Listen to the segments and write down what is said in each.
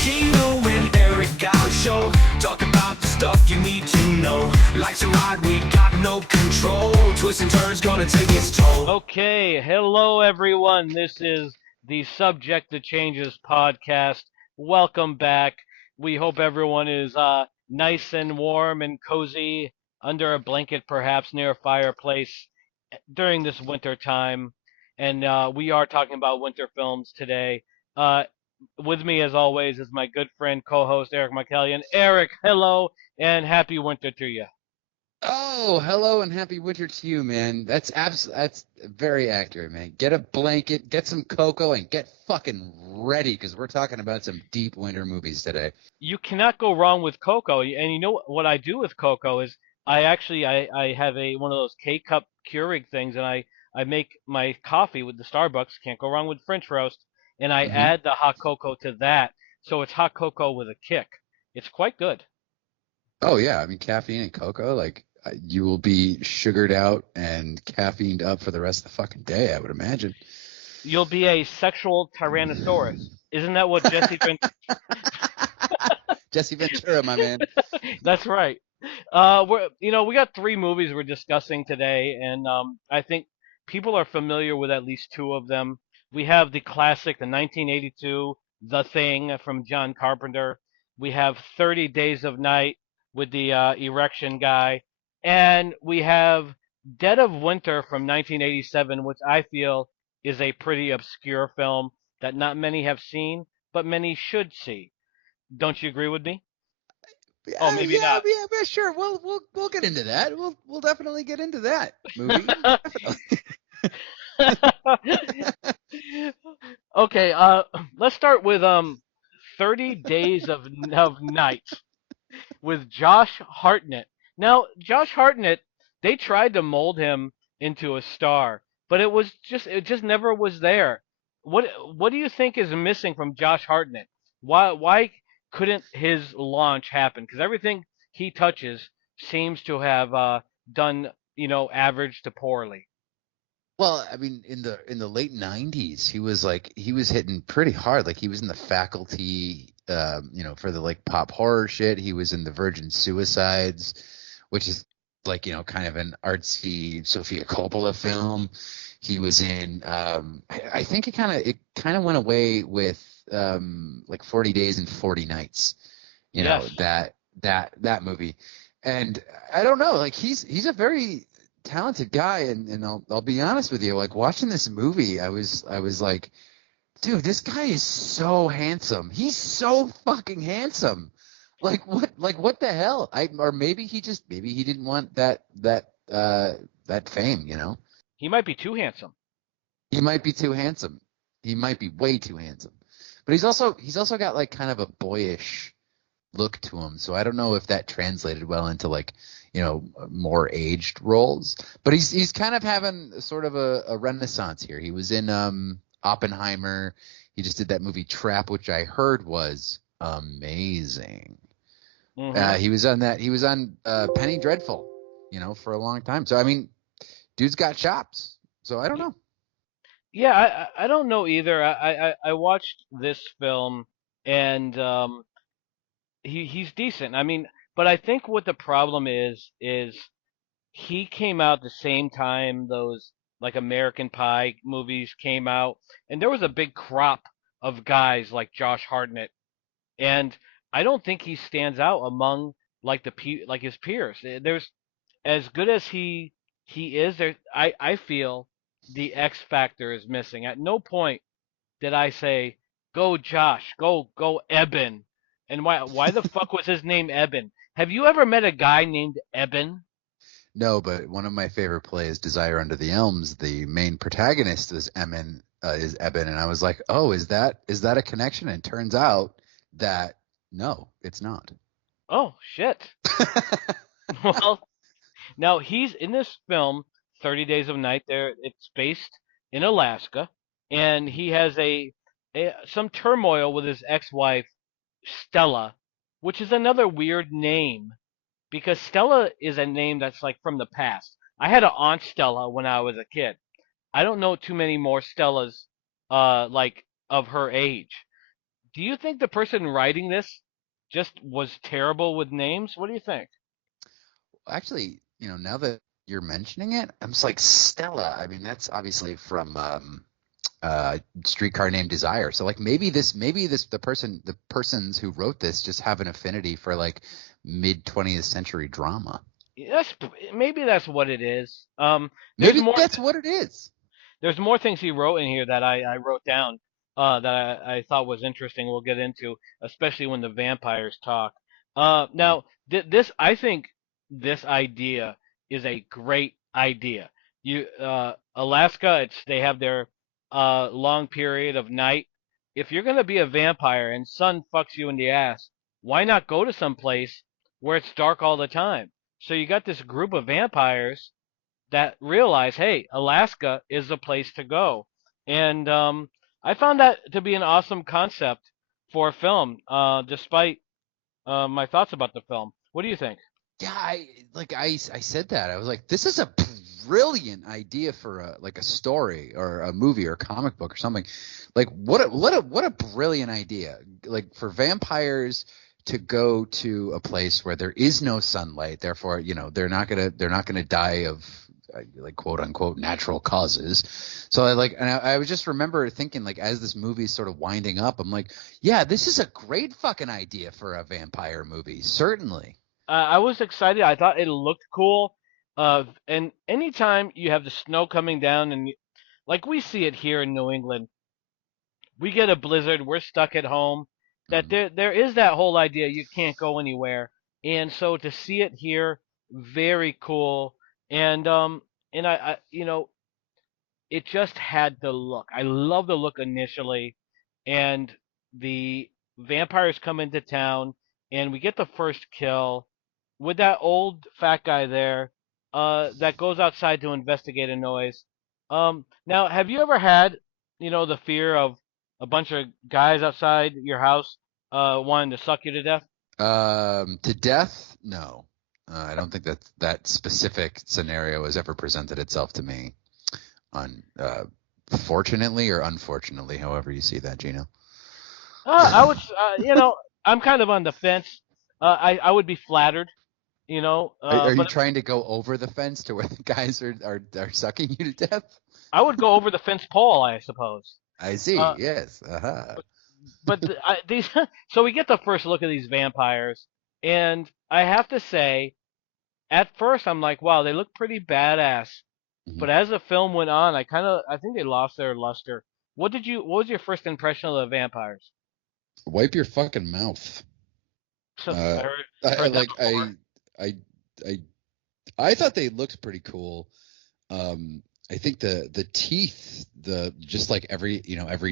Geno and Eric got a show. Talk about the stuff you need to know. Life's a ride, we got no control. Twists and turns gonna take its toll. Okay, hello everyone. This is the Subject That Changes podcast. Welcome back. We hope everyone is nice and warm and cozy under a blanket, perhaps near a fireplace during this winter time. And we are talking about winter films today. Uh, with me, as always, is my good friend, co-host Eric Michaelian. Eric, hello and happy winter to you. Oh, hello and happy winter to you, man. That's very accurate, man. Get a blanket, get some cocoa, and get fucking ready because we're talking about some deep winter movies today. You cannot go wrong with cocoa. And you know what I do with cocoa is I have one of those K-cup Keurig things, and I make my coffee with the Starbucks. Can't go wrong with French roast, and I Hmm. add the hot cocoa to that, so it's hot cocoa with a kick. It's quite good. Oh yeah, I mean caffeine and cocoa, like you will be sugared out and caffeined up for the rest of the fucking day, I would imagine. You'll be a sexual Tyrannosaurus. Isn't that what Jesse Ventura? Jesse Ventura, my man. That's right. We got three movies we're discussing today, and I think people are familiar with at least two of them. We have the classic, the 1982 The Thing from John Carpenter. We have 30 Days of Night with the erection guy, and we have Dead of Winter from 1987, which I feel is a pretty obscure film that not many have seen, but many should see. Don't you agree with me? Oh, Yeah, maybe yeah, not. yeah, yeah, sure. We'll get into that. We'll definitely get into that movie. Definitely. Okay, let's start with 30 Days of Night with Josh Hartnett. Now, Josh Hartnett, they tried to mold him into a star, but it just never was there. What do you think is missing from Josh Hartnett? Why couldn't his launch happen? Because everything he touches seems to have done, average to poorly. Well, I mean, in the late '90s, he was hitting pretty hard. Like he was in the Faculty, for the like pop horror shit. He was in the Virgin Suicides, which is like kind of an artsy Sofia Coppola film. He was in. I think it kind of went away with like 40 Days and 40 Nights. Yes. That movie, and I don't know. Like he's a very talented guy, and I'll be honest with you, like watching this movie, I was like, dude, this guy is so handsome. He's so fucking handsome. Like what the hell? Or maybe he didn't want that fame. He might be too handsome. He might be too handsome. He might be way too handsome. But he's also got like kind of a boyish look to him. So I don't know if that translated well into like, more aged roles. But he's kind of having sort of a renaissance here. He was in Oppenheimer. He just did that movie Trap, which I heard was amazing. Hmm. He was on that. He was on Penny Dreadful, for a long time. So I mean, dude's got chops. So I don't know. Yeah, I don't know either. I watched this film, and he's decent. I mean, but I think what the problem is he came out the same time those like American Pie movies came out, and there was a big crop of guys like Josh Hartnett, and I don't think he stands out among like like his peers. There's as good as he is. There, I feel the X factor is missing. At no point did I say, "Go Josh, go Eben," and why the fuck was his name Eben? Have you ever met a guy named Eben? No, but one of my favorite plays, Desire Under the Elms, the main protagonist is Eben, and I was like, oh, is that a connection? And it turns out that no, it's not. Oh shit. Well, now he's in this film, 30 Days of Night. There, it's based in Alaska, and he has some turmoil with his ex-wife Stella, which is another weird name because Stella is a name that's like from the past. I had an aunt Stella when I was a kid. I don't know too many more Stellas, like of her age. Do you think the person writing this just was terrible with names? What do you think? Actually, now that you're mentioning it, I'm just like Stella. I mean, that's obviously from Streetcar Named Desire. So like maybe this the persons who wrote this just have an affinity for like mid 20th century drama. That's maybe that's what it is. There's Maybe more. that's what it is. There's more things he wrote in here that I wrote down that I thought was interesting. We'll get into, especially when the vampires talk. Mhm. Now, this I think this idea is a great idea. Alaska, they have their long period of night. If you're gonna be a vampire and sun fucks you in the ass, why not go to some place where it's dark all the time? So you got this group of vampires that realize, hey, Alaska is the place to go. And I found that to be an awesome concept for a film, despite my thoughts about the film. What do you think? Yeah, I said that. I was like, this is a brilliant idea for a story or a movie or a comic book or something. Like what a brilliant idea. Like for vampires to go to a place where there is no sunlight, therefore, they're not gonna die of like quote unquote natural causes. So I was just remember thinking like as this movie is sort of winding up, I'm like, yeah, this is a great fucking idea for a vampire movie, certainly. I was excited. I thought it looked cool. And anytime you have the snow coming down, and like we see it here in New England, we get a blizzard, we're stuck at home. That Mhm. there is that whole idea you can't go anywhere, and so to see it here, very cool. And I it just had the look. I love the look initially, and the vampires come into town, and we get the first kill with that old fat guy there, that goes outside to investigate a noise. Now, have you ever had, the fear of a bunch of guys outside your house, wanting to suck you to death? To death? No. I don't think that specific scenario has ever presented itself to me. On Fortunately or unfortunately, however you see that, Gino. I would, I'm kind of on the fence. I would be flattered, Are you but trying to go over the fence to where the guys are sucking you to death? I would go over the fence pole, I suppose. I see. Uh, Yes. Uh-huh. but these, so we get the first look at these vampires, and I have to say, at first I'm like, wow, they look pretty badass. Mhm. But as the film went on, I think they lost their luster. What was your first impression of the vampires? Wipe your fucking mouth. I Uh, I heard that like before. I I I thought they looked pretty cool. I think the teeth, the just like every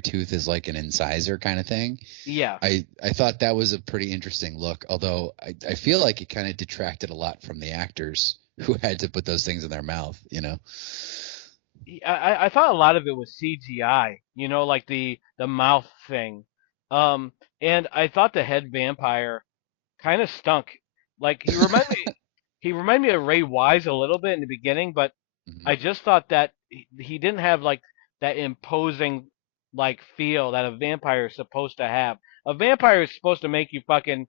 tooth is like an incisor kind of thing. Yeah. I thought that was a pretty interesting look, although I feel like it kind of detracted a lot from the actors who had to put those things in their mouth. I thought a lot of it was CGI, like the mouth thing. Um, and I thought the head vampire kind of stunk. Like he reminded me of Ray Wise a little bit in the beginning, but Mhm. I just thought that he didn't have like that imposing like feel that a vampire is supposed to have. A vampire is supposed to make you fucking,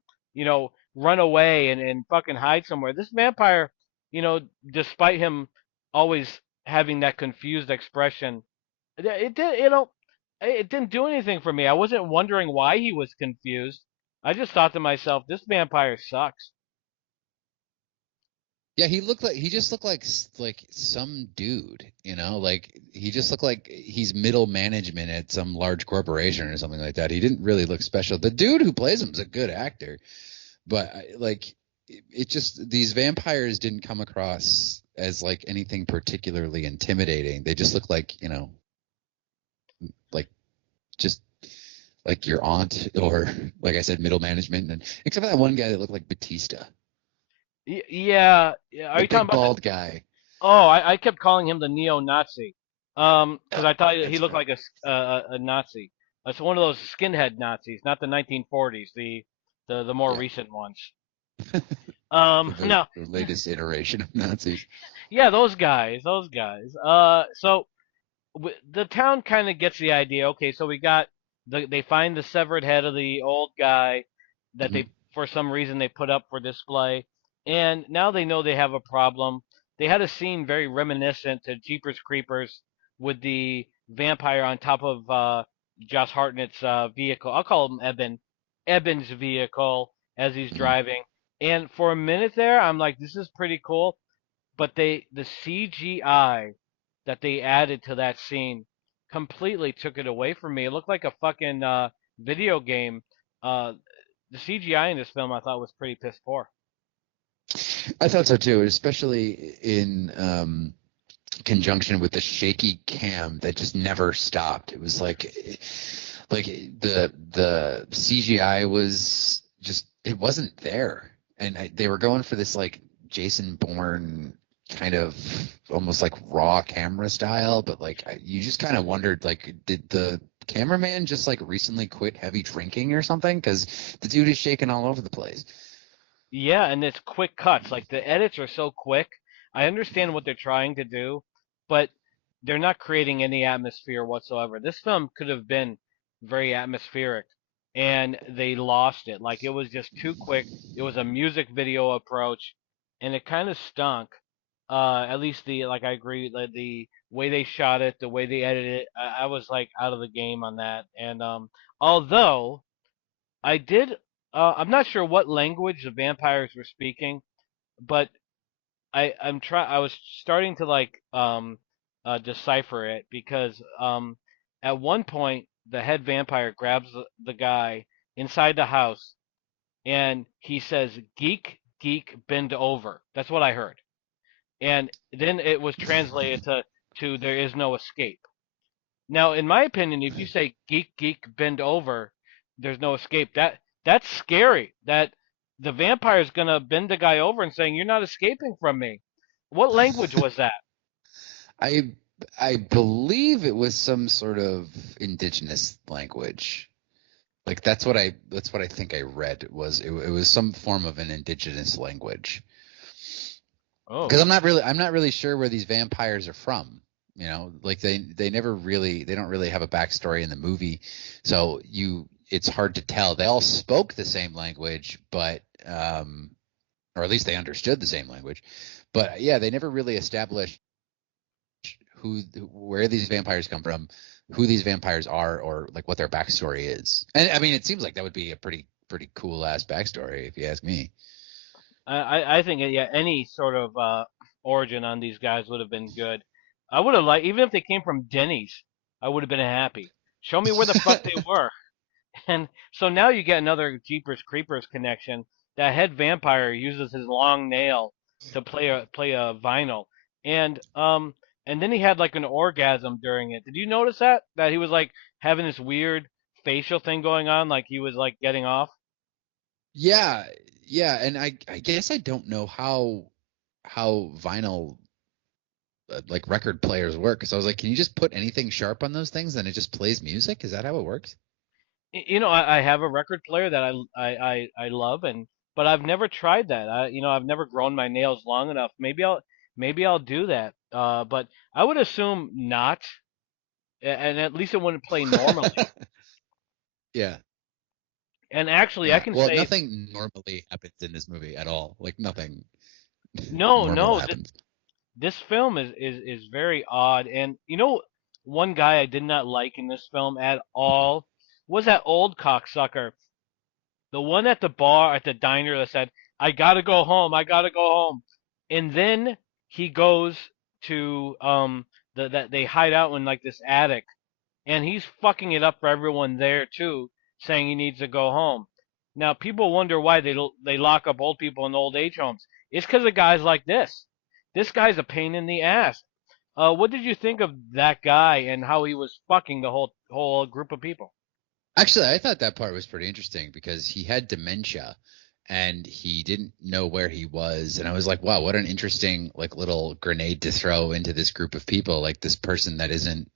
run away and fucking hide somewhere. This vampire, despite him always having that confused expression, it did, it didn't do anything for me. I wasn't wondering why he was confused. I just thought to myself, this vampire sucks. Yeah, he just looked like some dude. Like he just looked like he's middle management at some large corporation or something like that. He didn't really look special. The dude who plays him is a good actor, but like it just these vampires didn't come across as like anything particularly intimidating. They just look like just like your aunt or like I said, middle management, and except for that one guy that looked like Batista, Yeah, yeah. Are the you talking big about the? bald guy. Oh, I kept calling him the neo-Nazi, because I thought he That's looked fair. like a Nazi. It's one of those skinhead Nazis, not the 1940s, the more Yeah. recent ones. The Now, latest iteration of Nazis. yeah, those guys. So the town kind of gets the idea. Okay, so we got they find the severed head of the old guy that Mhm. they for some reason they put up for display, and now they know they have a problem. They had a scene very reminiscent to Jeepers Creepers with the vampire on top of Josh Hartnett's vehicle. I'll call him Eben's vehicle as he's Mhm. driving. And for a minute there, I'm like, this is pretty cool. But the CGI that they added to that scene completely took it away from me. It looked like a fucking video game. Uh, the CGI in this film I thought was pretty piss poor. I thought so too, especially in conjunction with the shaky cam that just never stopped. It was like the CGI was just it wasn't there, and they were going for this like Jason Bourne kind of almost like raw camera style, but like you just kind of wondered like did the cameraman just like recently quit heavy drinking or something? Because the dude is shaking all over the place. Yeah, and it's quick cuts. Like the edits are so quick. I understand what they're trying to do, but they're not creating any atmosphere whatsoever. This film could have been very atmospheric, and they lost it. Like it was just too quick. It was a music video approach, and it kind of stunk. At least the like I agree the way they shot it, the way they edited it, I was like out of the game on that. And although I did. I'm not sure what language the vampires were speaking, but I was starting to like decipher it because at one point the head vampire grabs the guy inside the house and he says, "Geek, geek, bend over." That's what I heard, and then it was translated to "There is no escape." Now, in my opinion, if you say geek geek bend over, there's no escape. That's scary. That the vampire is gonna bend the guy over and saying, "You're not escaping from me." What language was that? I I believe it was some sort of indigenous language. Like that's what I think I read was it was some form of an indigenous language. Because Oh, I'm not really sure where these vampires are from. You know, like they never really they don't really have a backstory in the movie, so it's hard to tell. They all spoke the same language, but or at least they understood the same language, but yeah, they never really established where these vampires come from, who these vampires are, or like what their backstory is. And I mean, it seems like that would be a pretty cool ass backstory if you ask me. I think yeah, any sort of origin on these guys would have been good. I would have liked even if they came from Denny's, I would have been happy. Show me where the fuck they were. And so now you get another Jeepers Creepers connection. That head vampire uses his long nail to play a vinyl, and then he had like an orgasm during it. Did you notice that? That he was like having this weird facial thing going on, like he was like getting off. Yeah, yeah, and I guess I don't know how vinyl like record players work. Because I was like, can you just put anything sharp on those things and it just plays music? Is that how it works? You know, I have a record player that I love, and but I've never tried that. I've never grown my nails long enough. Maybe I'll do that. But I would assume not, and at least it wouldn't play normally. Yeah, And actually, I yeah. can Well, say nothing normally happens in this movie at all. Like nothing no, normal no. happens. This film is very odd, and one guy I did not like in this film at all was that old cocksucker. The one at the bar at the diner that said, "I gotta go home. I gotta go home," and then he goes to that they hide out in like this attic, and he's fucking it up for everyone there too, saying he needs to go home. Now people wonder why they lock up old people in old age homes. It's because of guys like this. This guy's a pain in the ass. What did you think of that guy and how he was fucking the whole group of people? Actually, I thought that part was pretty interesting because he had dementia and he didn't know where he was. And I was like, wow, what an interesting like little grenade to throw into this group of people, like this person that isn't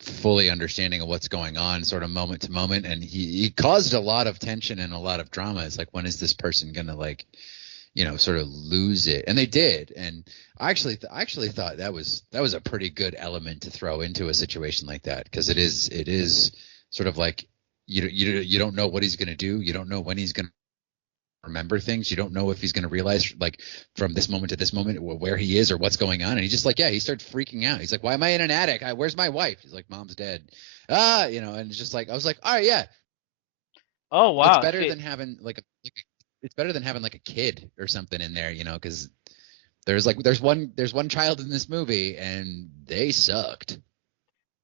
fully understanding of what's going on sort of moment to moment. And he caused a lot of tension and a lot of drama. It's like, when is this person gonna like sort of lose it, and they did. And I actually thought that was a pretty good element to throw into a situation like that, because it is sort of like you don't know what he's going to do, you don't know when he's going to remember things, you don't know if he's going to realize like from this moment to this moment where he is or what's going on, and he's just like, yeah, he starts freaking out. He's like, why am I in an attic? Where's my wife? He's like, mom's dead. And it's just like, I was like, all right, yeah, Oh it's wow. better See, than having it's better than having like a kid or something in there, because there's one child in this movie and they sucked.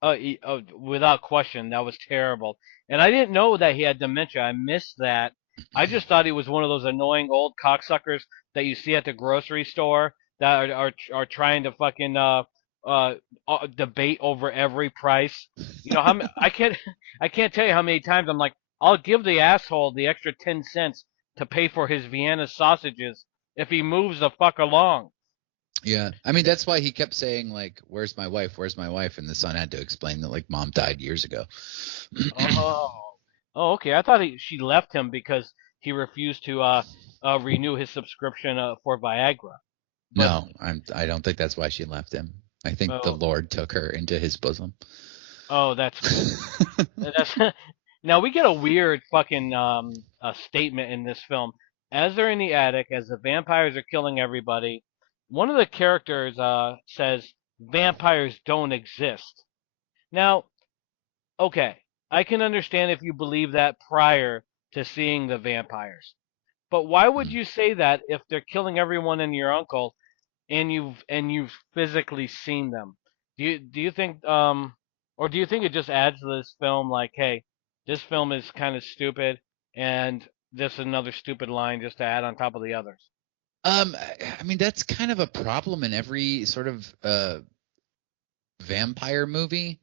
without question, that was terrible. And I didn't know that he had dementia. I missed that. I just thought he was one of those annoying old cocksuckers that you see at the grocery store that are trying to fucking debate over every price. You know, I can't I can't tell you how many times I'm like, I'll give the asshole the extra 10 cents to pay for his Vienna sausages if he moves the fuck along. Yeah, I mean that's why he kept saying like, "Where's my wife? Where's my wife?" And the son had to explain that like mom died years ago. Oh, oh, okay. I thought she left him because he refused to renew his subscription for Viagra. But No, I don't think that's why she left him. I think the oh, Lord took her into his bosom. oh, that's good. That's now we get a weird fucking statement in this film. As they're in the attic, as the vampires are killing everybody, one of the characters says vampires don't exist. Now, okay, I can understand if you believe that prior to seeing the vampires. But why would you say that if they're killing everyone and your uncle and you've physically seen them? Do you think or do you think it just adds to this film like, hey, this film is kind of stupid and this is another stupid line just to add on top of the others? I mean that's kind of a problem in every sort of vampire movie,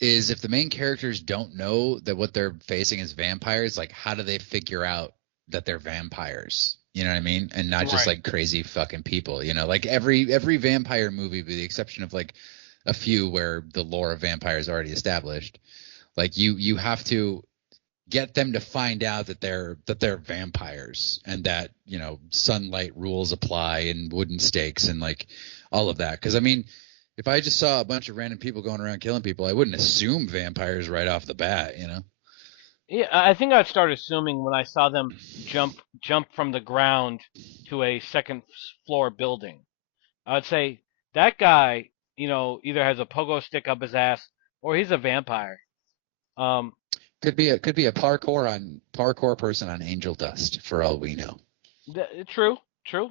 is if the main characters don't know that what they're facing is vampires, like how do they figure out that they're vampires? You know what I mean? And not just Right. like crazy fucking people, like every vampire movie, with the exception of like a few where the lore of vampires already established, like you have to get them to find out that they're vampires, and that sunlight rules apply and wooden stakes and like all of that. Because I mean, if I just saw a bunch of random people going around killing people, I wouldn't assume vampires right off the bat. Yeah, I think I'd start assuming when I saw them jump from the ground to a second floor building. I would say that guy, either has a pogo stick up his ass or he's a vampire. Um, Could be a parkour person on angel dust for all we know. True, true.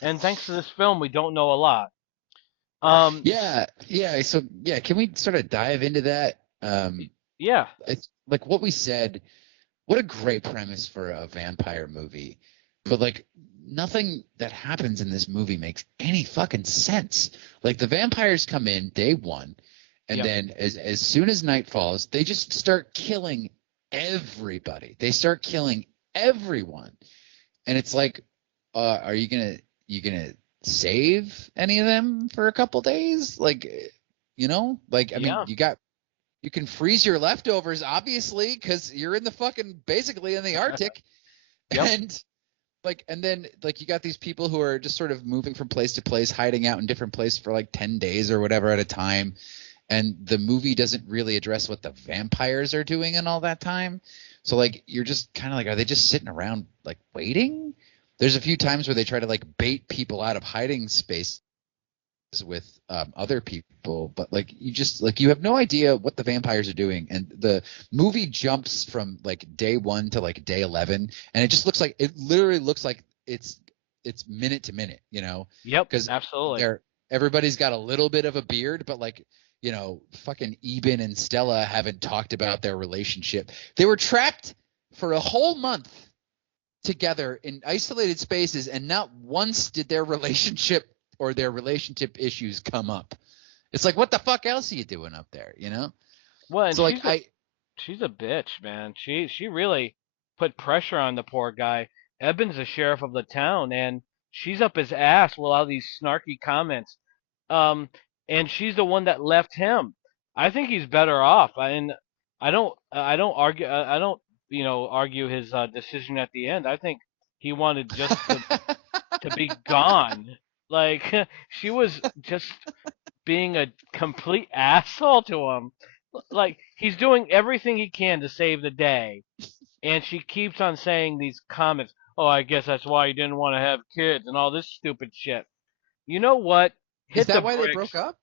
And thanks to this film, we don't know a lot. Um, Yeah. So yeah, can we sort of dive into that? yeah, It's like what we said. What a great premise for a vampire movie, but like nothing that happens in this movie makes any fucking sense. Like the vampires come in day one, and yep, then as soon as night falls, they just start killing everybody. They start killing everyone, and it's like, are you gonna save any of them for a couple days? Like, like I mean, yeah, you can freeze your leftovers, obviously, because you're in the fucking basically in the Arctic, yep, and and then like you got these people who are just sort of moving from place to place, hiding out in different places for like 10 days or whatever at a time, and the movie doesn't really address what the vampires are doing in all that time. So like you're just kind of like, are they just sitting around like waiting? There's a few times where they try to like bait people out of hiding space with other people, but like you just like you have no idea what the vampires are doing, and the movie jumps from like day 1 to like day 11, and it literally looks like it's minute to minute, yep, because absolutely. they're everybody's got a little bit of a beard, but like fucking Eben and Stella haven't talked about their relationship. They were trapped for a whole month together in isolated spaces, and not once did their relationship or their relationship issues come up. It's like, what the fuck else are you doing up there? Well, and So like she's a bitch, man. She really put pressure on the poor guy. Eben's the sheriff of the town, and she's up his ass with all these snarky comments. Um, and she's the one that left him. I think he's better off. And I don't argue his decision at the end. I think he wanted just to be gone. Like she was just being a complete asshole to him. Like he's doing everything he can to save the day, and she keeps on saying these comments. Oh, I guess that's why you didn't want to have kids and all this stupid shit. You know what? Is Hit the that why they broke bricks. up?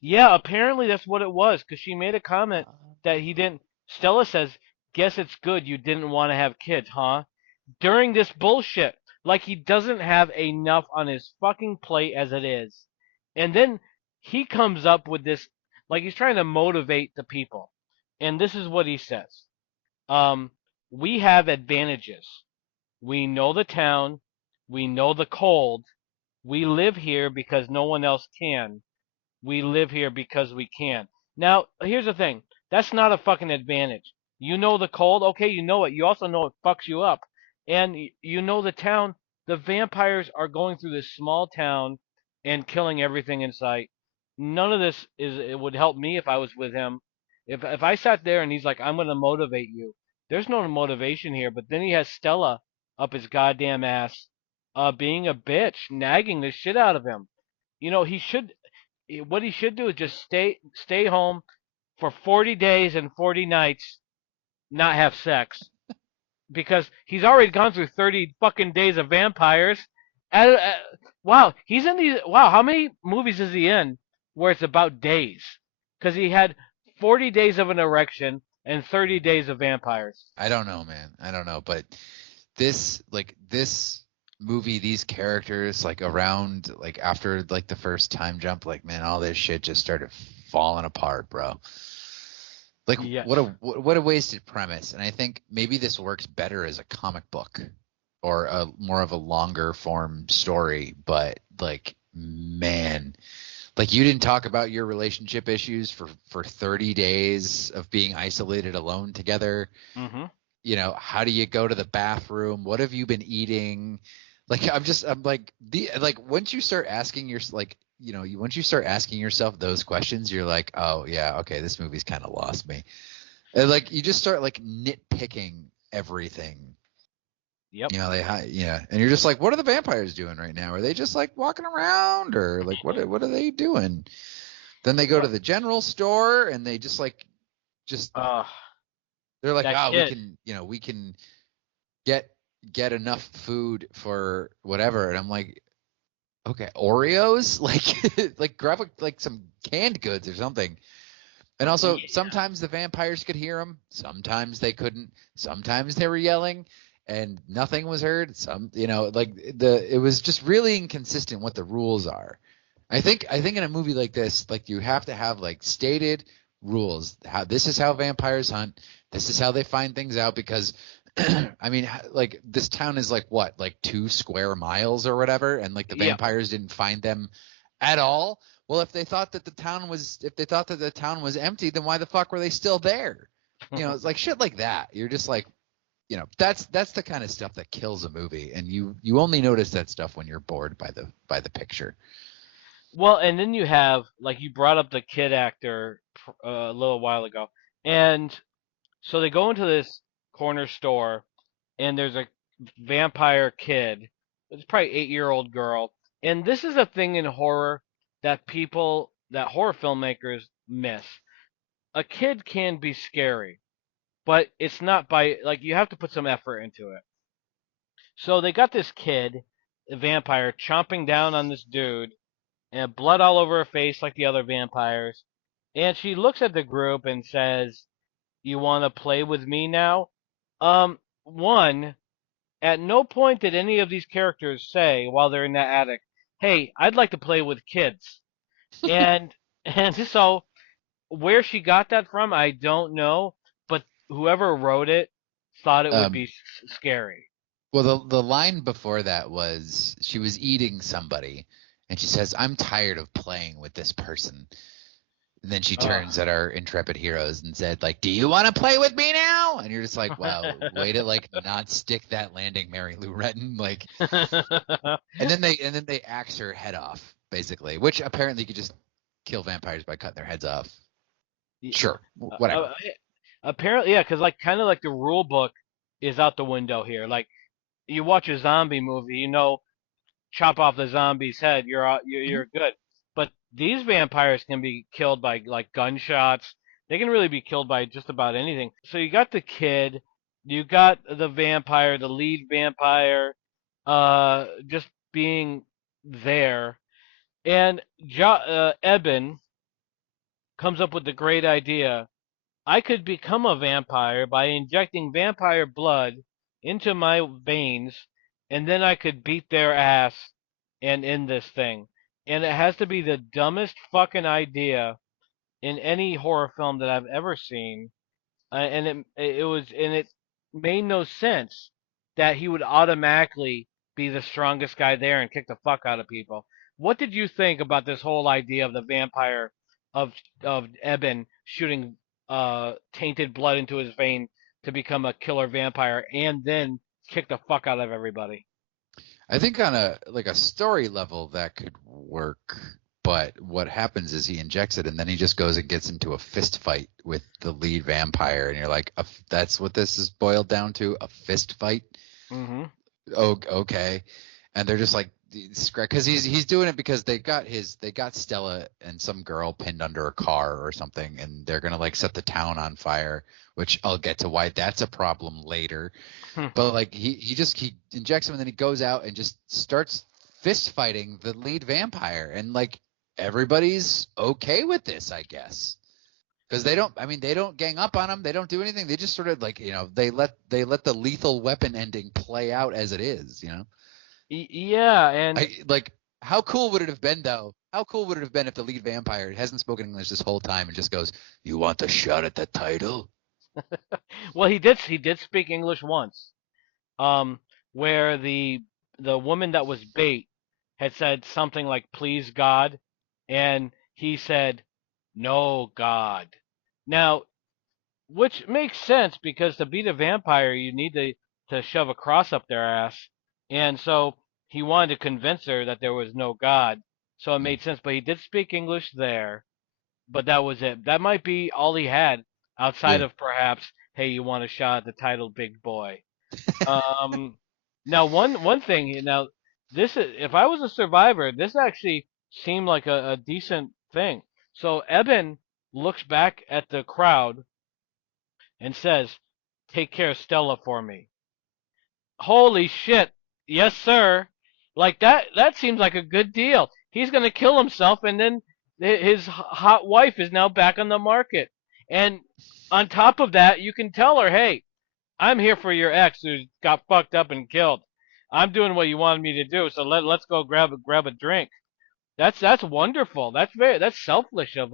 Yeah, apparently that's what it was because she made a comment Uh, that he didn't. Stella says, "Guess it's good you didn't want to have kids, huh?" During this bullshit, like he doesn't have enough on his fucking plate as it is, and then he comes up with this, like he's trying to motivate the people, and this is what he says: um, "We have advantages. We know the town. We know the cold. We live here because no one else can. We live here because we can." Now, here's the thing. That's not a fucking advantage. You know the cold, okay, you know it. You also know it fucks you up. And you know the town, the vampires are going through this small town and killing everything in sight. None of this it would help me if I was with him. If I sat there and he's like, "I'm going to motivate you." There's no motivation here, but then he has Stella up his goddamn ass being a bitch, nagging the shit out of him. You know, what he should do is just stay home for 40 days and 40 nights, not have sex, because he's already gone through 30 fucking days of vampires. Wow, he's in these. Wow, how many movies is he in where it's about days? Because he had 40 days of an erection and 30 days of vampires. I don't know, man. I don't know, but this movie, these characters, like around like after like the first time jump, like man, all this shit just started falling apart, bro. Like Yes. what a wasted premise. And I think maybe this works better as a comic book or a more of a longer form story, but like man, like you didn't talk about your relationship issues for 30 days of being isolated alone together. Mm-hmm. You know, how do you go to the bathroom? What have you been eating? Like I'm like once you start asking your like once you start asking yourself those questions, you're like, oh yeah, okay, this movie's kind of lost me. And like you just start like nitpicking everything. Yep. You know, and you're just like, what are the vampires doing right now? Are they just like walking around or like what are they doing? Then they go to the general store and they just Uh, they're like, that we kid. can, we can get enough food for whatever. And I'm like, okay, Oreos, like grab like some canned goods or something. And also, Yeah. sometimes the vampires could hear them, sometimes they couldn't, sometimes they were yelling, and nothing was heard. It was just really inconsistent what the rules are. I think in a movie like this, like you have to have like stated rules. How this is how vampires hunt. This is how they find things out because I mean, like this town is like what, like 2 square miles or whatever, and like the Yep. vampires didn't find them at all. Well, if they thought that the town was empty, then why the fuck were they still there? It's like shit like that. You're just like, that's the kind of stuff that kills a movie, and you only notice that stuff when you're bored by the picture. Well, and then you have, like, you brought up the kid actor a little while ago, and so they go into this corner store, and there's a vampire kid. It's probably 8-year-old girl, and this is a thing in horror that horror filmmakers miss. A kid can be scary, but it's not by like you have to put some effort into it. So they got this kid, a vampire, chomping down on this dude, and blood all over her face like the other vampires. And she looks at the group and says, "You want to play with me now?" One, at no point did any of these characters say while they're in that attic, "Hey, I'd like to play with kids." And and so where she got that from, I don't know, but whoever wrote it thought it would Um, be scary. well, the line before that was she was eating somebody, and she says, "I'm tired of playing with this person." And then she Ugh. turns at our intrepid heroes and said, like, "Do you want to play with me now?" And you're just like, "Wow, way to like not stick that landing, Mary Lou Retton." Like, and then they axe her head off, basically, which apparently you could just kill vampires by cutting their heads off. Sure, whatever. Apparently, yeah, because like kind of like the rule book is out the window here. Like you watch a zombie movie, you know, chop off the zombie's head, Mhm. you're good. But these vampires can be killed by like gunshots. They can really be killed by just about anything. So you got the kid, you got the vampire, the lead vampire, just being there, and Eben comes up with the great idea. I could become a vampire by injecting vampire blood into my veins, and then I could beat their ass and end this thing. And it has to be the dumbest fucking idea in any horror film that I've ever seen. And it made no sense that he would automatically be the strongest guy there and kick the fuck out of people. What did you think about this whole idea of the vampire of Eben shooting tainted blood into his vein to become a killer vampire and then kick the fuck out of everybody? I think on a story level that could work, but what happens is he injects it and then he just goes and gets into a fist fight with the lead vampire, and you're like, that's what this is boiled down to, a fist fight. Mm-hmm. Oh, okay. And they're just like, because he's doing it because they got Stella and some girl pinned under a car or something, and they're gonna like set the town on fire, which I'll get to why that's a problem later. But like he injects him and then he goes out and just starts fist fighting the lead vampire, and like everybody's okay with this, I guess. Because they don't gang up on him, they don't do anything, they just sort of like, they let the lethal weapon ending play out as it is. Yeah, and I like, how cool would it have been though? How cool would it have been if the lead vampire hasn't spoken English this whole time and just goes, "You want the shot at the title?" well, he did speak English once. um, where the woman that was bait had said something like "Please God," and he said, "No God." Now, which makes sense because to beat a vampire, you need to shove a cross up their ass, and so he wanted to convince her that there was no God. So it made sense, but he did speak English there, but that was it. That might be all he had outside Yeah. of perhaps, "Hey, you want a shot at the title, big boy?" Um, now one thing, now this is, if I was a survivor, this actually seemed like a decent thing. So Eben looks back at the crowd and says, "Take care of Stella for me." Holy shit! Yes, sir. Like that seems like a good deal. He's gonna kill himself, and then his hot wife is now back on the market. And on top of that, you can tell her, "Hey, I'm here for your ex who got fucked up and killed. I'm doing what you wanted me to do, so let's go grab a drink." That's wonderful. That's selfish of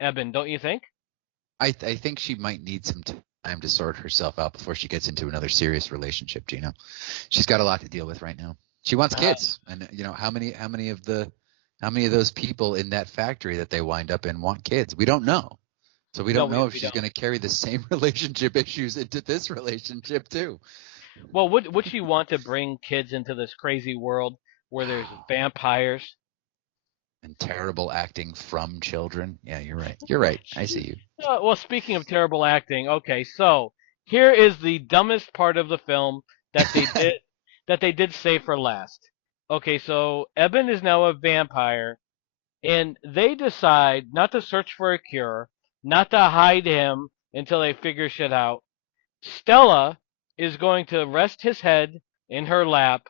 Eben, don't you think? I think she might need some time to sort herself out before she gets into another serious relationship, Gino. She's got a lot to deal with right now. She wants Uh, kids, and how many of those people in that factory that they wind up in want kids? We don't know. So we no, don't know if we she's don't. going to carry the same relationship issues into this relationship too. Well, would she want to bring kids into this crazy world where there's vampires? And terrible acting from children. Yeah, you're right. You're right. I see you. Well, speaking of terrible acting, okay, so here is the dumbest part of the film that they did save for last. Okay, so Eben is now a vampire, and they decide not to search for a cure, not to hide him until they figure shit out. Stella is going to rest his head in her lap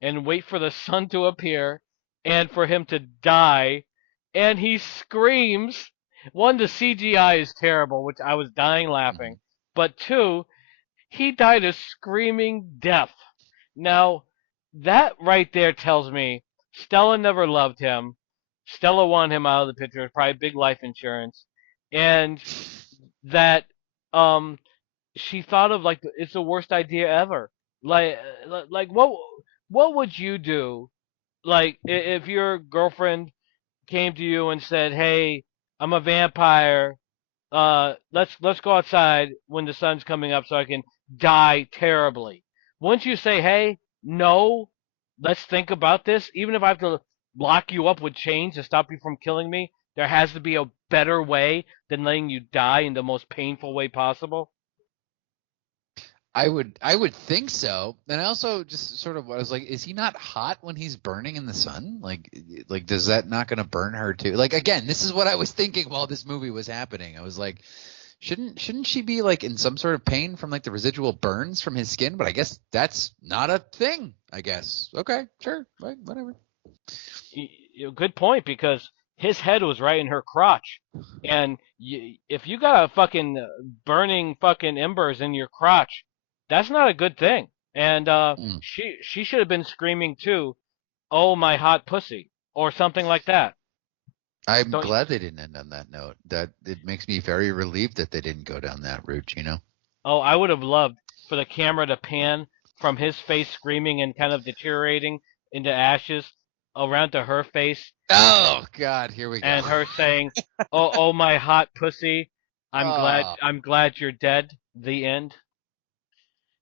and wait for the sun to appear and for him to die. And he screams. One, the CGI is terrible, which I was dying laughing. Mhm. But two, he died a screaming death. Now, that right there tells me Stella never loved him. Stella wanted him out of the picture, probably big life insurance, and that she thought of like it's the worst idea ever. Like like what would you do? Like if your girlfriend came to you and said, "Hey, I'm a vampire. Let's go outside when the sun's coming up so I can die terribly." Wouldn't you say, "Hey, no, let's think about this. Even if I have to lock you up with chains to stop you from killing me, there has to be a better way than letting you die in the most painful way possible." I would think so. And I also just sort of I was like, is he not hot when he's burning in the sun? Like does that not going to burn her too? Like again, this is what I was thinking while this movie was happening. I was like, shouldn't she be like in some sort of pain from like the residual burns from his skin? But I guess that's not a thing. I guess. Okay, sure, right, whatever. Good point, because his head was right in her crotch, and if you got a fucking burning fucking embers in your crotch, that's not a good thing. And Mm. she should have been screaming too, "Oh my hot pussy," or something like that. I'm Don't you? glad they didn't end on that note. That it makes me very relieved that they didn't go down that route. You know. Oh, I would have loved for the camera to pan from his face screaming and kind of deteriorating into ashes around to her face, Oh God, here we go. and her saying, "Oh my hot pussy, Oh, I'm glad you're dead." The end.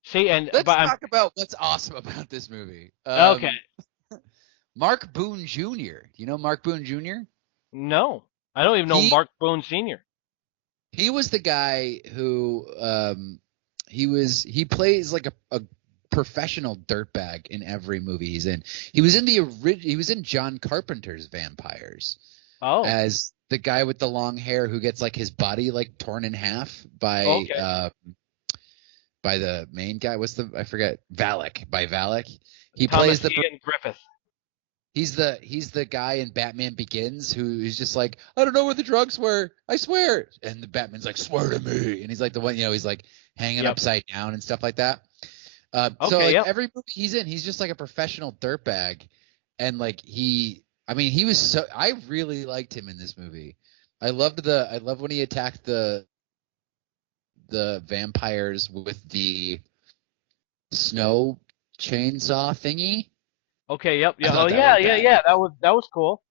See, and let's but I'm talk about what's awesome about this movie. okay. Mark Boone Jr. Do you know Mark Boone Jr.? No, I don't even know He Mark Boone Sr. he was the guy who he plays like a professional dirtbag in every movie he's in. He was in John Carpenter's Vampires Oh, as the guy with the long hair who gets like his body like torn in half okay. by the main guy. What's the I forget Valak by Valak. He Thomas plays the Ian Griffith. he's the guy in Batman Begins who's just like, I don't know where the drugs were. I swear. And the Batman's like, swear to me. And he's like the one, he's like hanging Yep. upside down and stuff like that. So Okay. like Yep. every movie he's in, he's just like a professional dirtbag. And like I mean, he was I really liked him in this movie. I love when he attacked the vampires with the snow chainsaw thingy. Okay. Yep. I Yeah. Oh thought that yeah. was Yeah. bad. Yeah. That was cool.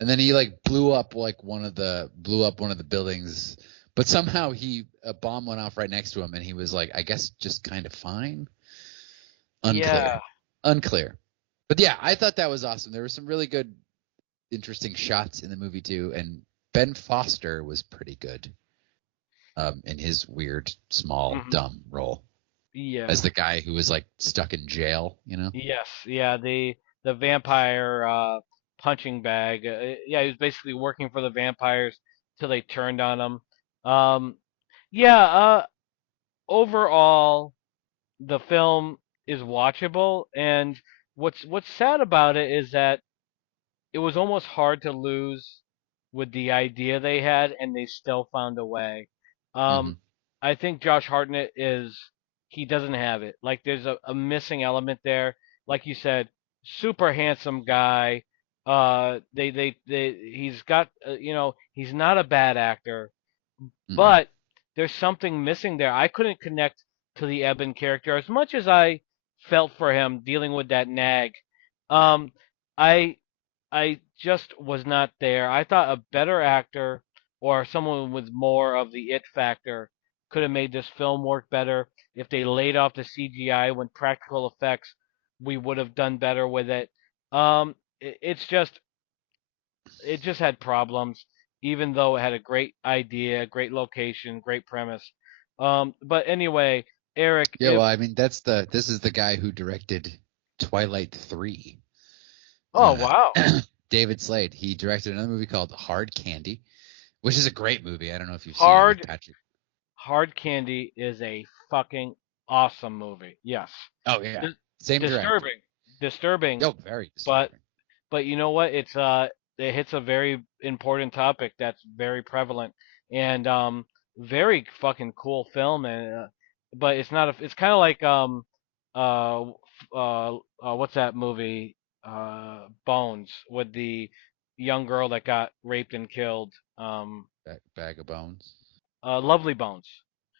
And then he like blew up one of the buildings, but somehow a bomb went off right next to him, and he was like, I guess just kind of fine. Yeah. Unclear, unclear. But yeah, I thought that was awesome. There were some really good, interesting shots in the movie too, and Ben Foster was pretty good in his weird, small, Hmm. dumb role Yeah. as the guy who was like stuck in jail. You know. Yes. Yeah. The vampire punching bag. Yeah. He was basically working for the vampires till they turned on him. Um. Yeah. Overall, the film is watchable, and what's sad about it is that it was almost hard to lose with the idea they had, and they still found a way. Hmm. Um, I think Josh Hartnett he doesn't have it. Like there's a missing element there. Like you said, super handsome guy. He's got he's not a bad actor, Hmm. but there's something missing there. I couldn't connect to the Eben character as much as I felt for him dealing with that nag. Um, I I just was not there. I thought a better actor or someone with more of the it factor could have made this film work better. If they laid off the CGI when practical effects, we would have done better with it. It's just it just had problems, even though it had a great idea, great location, great premise. But anyway, Eric, Yeah, well, I mean, this is the guy who directed Twilight 3. oh wow, David Slade. He directed another movie called Hard Candy, which is a great movie. I don't know if you've seen it with hard Patrick. Hard Candy is a fucking awesome movie. Yes. Oh yeah, Dis- same director. disturbing, disturbing, Oh, very but disturbing. you know what? It hits a very important topic that's very prevalent, and very fucking cool film. And but it's not a. It's kind of like what's that movie? Bones, with the young girl that got raped and killed. Bag of Bones. Lovely Bones.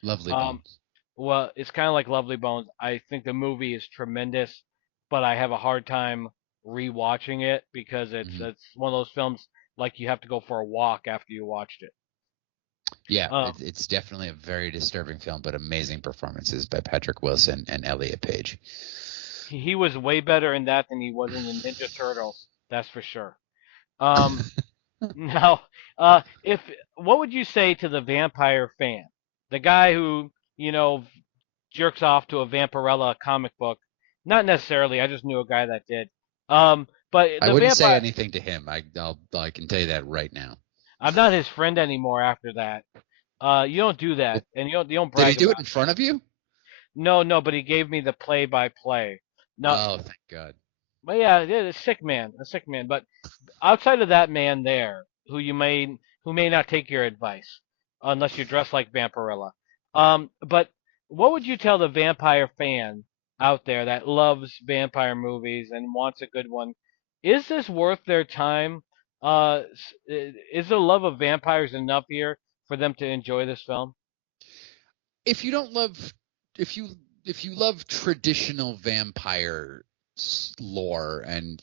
Lovely Um, Bones. well, it's kind of like Lovely Bones. I think the movie is tremendous, but I have a hard time rewatching it because Hmm. it's one of those films like you have to go for a walk after you watched it. Yeah, Um, it's definitely a very disturbing film, but amazing performances by Patrick Wilson and Elliot Page. he was way better in that than he was in the Ninja Turtles. That's for sure. Um, now, if what would you say to the vampire fan, the guy who jerks off to a Vampirella comic book. Not necessarily. I just knew a guy that did. But I the wouldn't say vampire. anything to him. I can tell you that right now. I'm not his friend anymore after that. You don't do that, Well, and you don't did he brag do about it in it. front of you? No, no, but he gave me the play-by-play. No, Oh, thank God. but yeah, a sick man, a sick man. But outside of that man there, who may not take your advice unless you're dressed like Vampirella. But what would you tell the vampire fan out there that loves vampire movies and wants a good one? Is this worth their time? Is the love of vampires enough here for them to enjoy this film? If you don't love, if you love traditional vampire lore and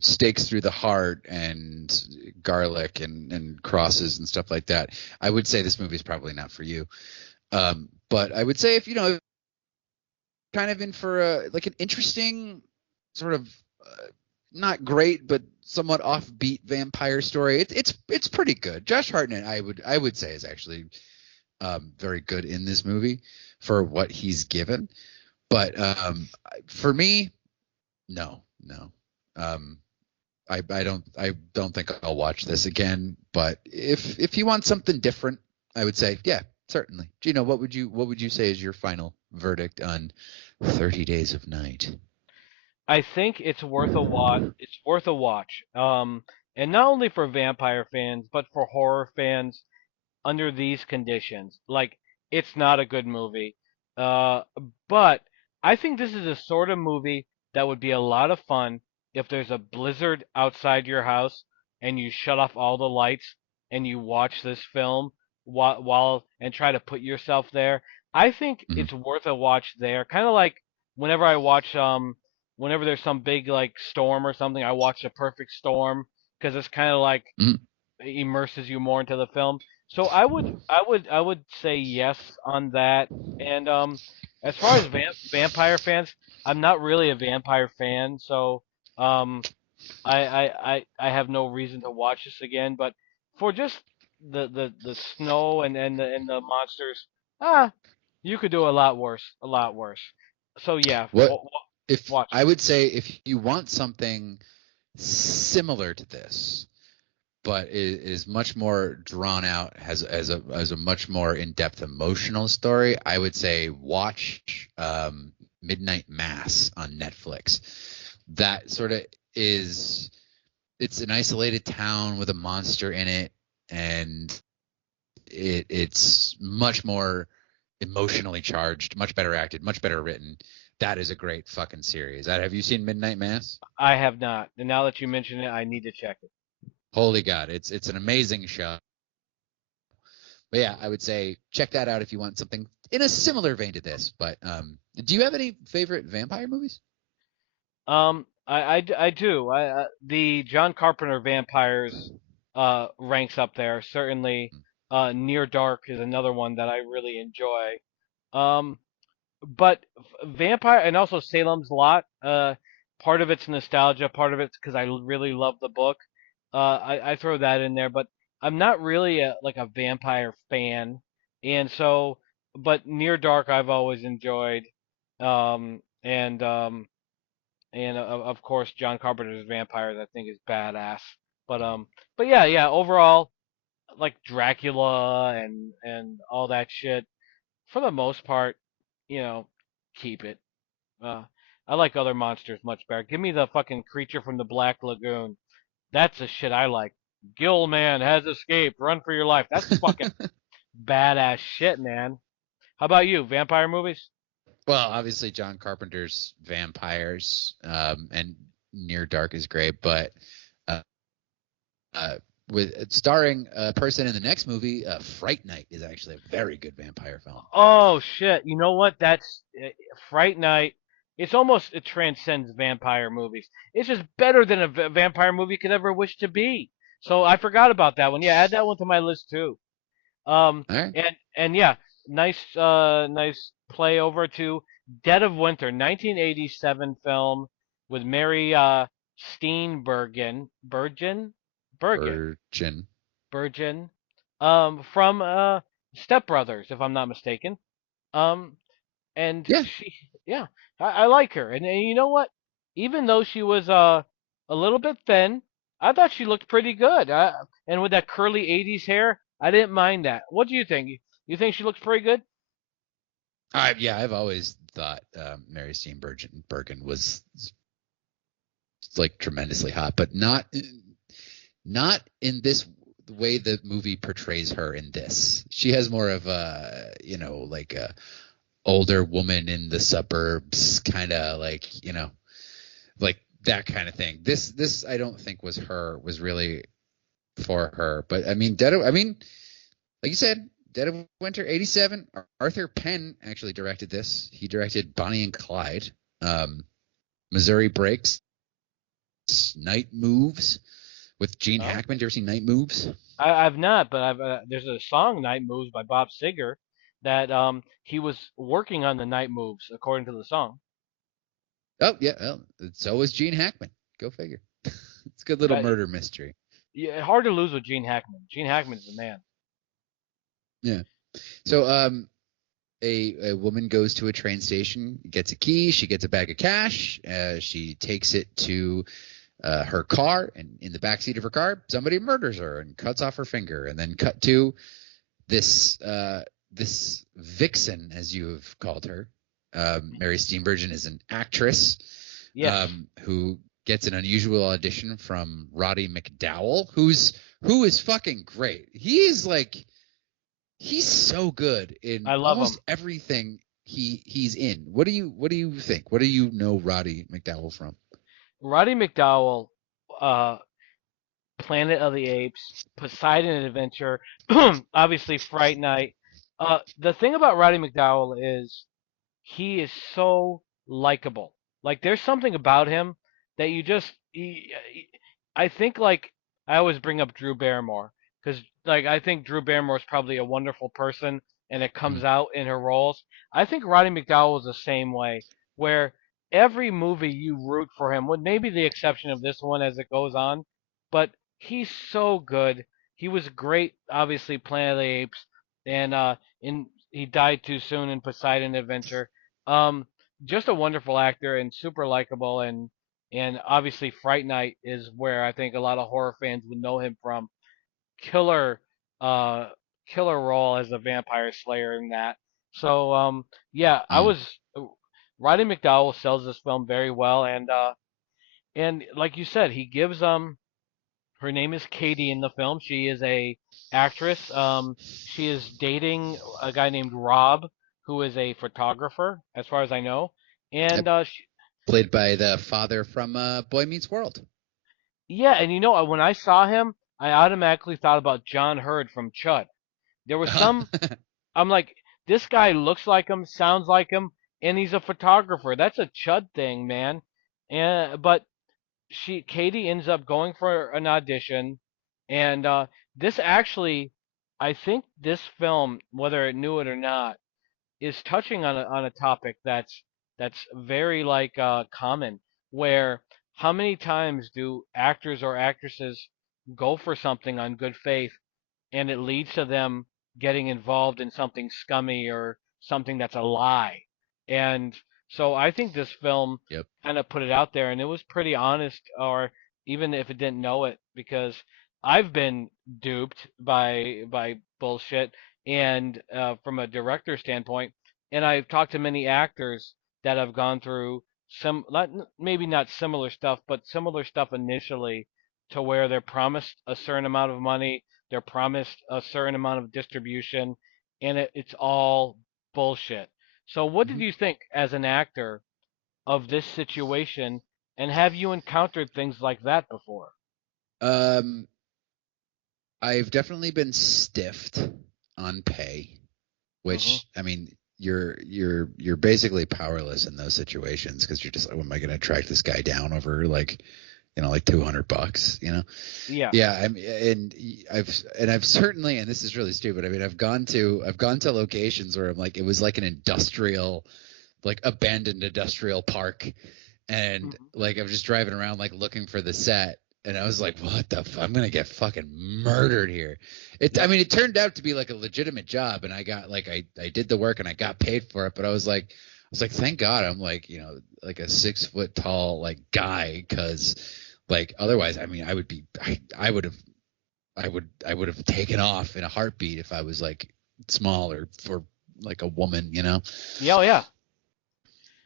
stakes through the heart and garlic and crosses and stuff like that, I would say this movie is probably not for you. But I would say if kind of in for like an interesting sort of not great but somewhat offbeat vampire story, it's pretty good. Josh Hartnett, I would say, is actually very good in this movie for what he's given. But for me, no, no. Um, I don't think I'll watch this again. But if you want something different, I would say, yeah, certainly. Gino, what would you say is your final verdict on 30 Days of Night? I think it's worth a watch. It's worth a watch. And not only for vampire fans, but for horror fans under these conditions. Like, it's not a good movie. Uh, but I think this is the sort of movie that would be a lot of fun if there's a blizzard outside your house and you shut off all the lights and you watch this film while and try to put yourself there. I think Mhm. it's worth a watch there. Kind of like whenever I watch whenever there's some big like storm or something, I watch A Perfect Storm because it's kind of like Mhm. immerses you more into the film. So I would say yes on that. And as far as vampire fans, I'm not really a vampire fan, so um, I have no reason to watch this again. But for just the snow and the monsters, ah, you could do a lot worse, a lot worse. So yeah, What if watch I it. would say if you want something similar to this, but is much more drawn out, has as a much more in-depth emotional story, I would say watch Midnight Mass on Netflix. That sort of is it's an isolated town with a monster in it, and it's much more emotionally charged, much better acted, much better written. That is a great fucking series. Have you seen Midnight Mass? I have not, and now that you mention it, I need to check it. Holy God, it's an amazing show. But yeah, I would say check that out if you want something in a similar vein to this. But do you have any favorite vampire movies? I do. The John Carpenter vampires ranks up there. Certainly, Near Dark is another one that I really enjoy. Um, but vampire and also Salem's Lot. Part of it's nostalgia, part of it's because I really love the book. I throw that in there, but I'm not really like a vampire fan, and so but Near Dark I've always enjoyed. Um, and um, and of course John Carpenter's Vampires I think is badass. But but yeah, yeah. Overall, like Dracula and all that shit. For the most part, you know, keep it. Uh, I like other monsters much better. Give me the fucking creature from the Black Lagoon. That's the shit I like. Gillman has escaped. Run for your life. That's fucking badass shit, man. How about you? Vampire movies? Well, obviously John Carpenter's vampires and Near Dark is great, but uh, uh, with starring a person in the next movie, Fright Night is actually a very good vampire film. Oh shit! You know what? That's Fright Night. It's almost it transcends vampire movies. It's just better than a vampire movie could ever wish to be. So I forgot about that one. Yeah, add that one to my list too. All right. And yeah, nice play over to Dead of Winter, 1987 film with Mary Steenburgen, Bergen, Virgin. Bergen, from Step Brothers, if I'm not mistaken. Um, and Yeah. yeah, I like her. And you know what? Even though she was a little bit thin, I thought she looked pretty good. And with that curly '80s hair, I didn't mind that. What do you think? You think she looks pretty good? I've always thought Mary Steenburgen was like tremendously hot, but not in this way the movie portrays her in this. She has more of a, like a older woman in the suburbs kind of like, like that kind of thing. This I don't think was really for her. But I mean, like you said, Dead of Winter '87. Arthur Penn actually directed this. He directed Bonnie and Clyde, Missouri Breaks, Night Moves with Gene Oh, Hackman. Did you ever see Night Moves? I've not, but I've there's a song "Night Moves" by Bob Seger that he was working on the night moves according to the song. Oh yeah, well, so was Gene Hackman. Go figure. It's a good little Yeah, murder mystery. yeah, hard to lose with Gene Hackman. Gene Hackman's the man. Yeah. So a woman goes to a train station, gets a key, she gets a bag of cash, she takes it to her car, and in the backseat of her car, somebody murders her and cuts off her finger, and then cut to this this vixen, as you have called her. Mary Steenburgen is an actress Yes, who gets an unusual audition from Roddy McDowall, who is fucking great. He's so good in I love him. almost everything he's in. What do you think? What do you know Roddy McDowall from? Roddy McDowell, uh, Planet of the Apes, Poseidon Adventure, obviously Fright Night. The thing about Roddy McDowell is he is so likable. Like there's something about him that you just I think like I always bring up Drew Barrymore because like I think Drew Barrymore is probably a wonderful person and it Mm, comes out in her roles. I think Roddy McDowell is the same way where every movie you root for him, with maybe the exception of this one as it goes on, but he's so good. He was great, obviously Planet of the Apes, and in he died too soon in Poseidon Adventure. Um, just a wonderful actor and super likable, and obviously Fright Night is where I think a lot of horror fans would know him from. Killer, uh, killer role as a vampire slayer in that. So yeah, I mm. was Roddy McDowell sells this film very well, and like you said, he gives her name is Katie in the film. She is a actress. She is dating a guy named Rob, who is a photographer, as far as I know. And Played by the father from Boy Meets World. yeah, and you know, when I saw him, I automatically thought about John Hurd from Chud. There was some, I'm like, this guy looks like him, sounds like him, and he's a photographer. That's a Chud thing, man. And but Katie ends up going for an audition, and this actually, I think this film, whether it knew it or not, is touching on a topic that's very like common, where how many times do actors or actresses go for something on good faith and it leads to them getting involved in something scummy or something that's a lie. And so I think this film Yep. kind of put it out there, and it was pretty honest, or even if it didn't know it, because I've been duped by bullshit, and from a director standpoint, and I've talked to many actors that have gone through some, not, maybe not similar stuff, but similar stuff initially, to where they're promised a certain amount of money, they're promised a certain amount of distribution, and it's all bullshit. So, what did Mhm. you think as an actor of this situation, and have you encountered things like that before? Um, I've definitely been stiffed on pay, Hmm. which I mean, you're basically powerless in those situations because you're just like, am I going to track this guy down over like, like $200, Yeah. Yeah, I've certainly, and this is really stupid. I mean, I've gone to locations where I'm like, it was like an industrial, like abandoned industrial park, and Hmm. like I was just driving around like looking for the set, And I was like, what the fuck? I'm going to get fucking murdered here. I mean, it turned out to be like a legitimate job, and I got like, I did the work and I got paid for it, but I was like, thank God I'm like, you know, like a 6 foot tall, like guy. Cause like, otherwise, I mean, I would have taken off in a heartbeat if I was like small or for like a woman, you know? Yeah, oh, yeah.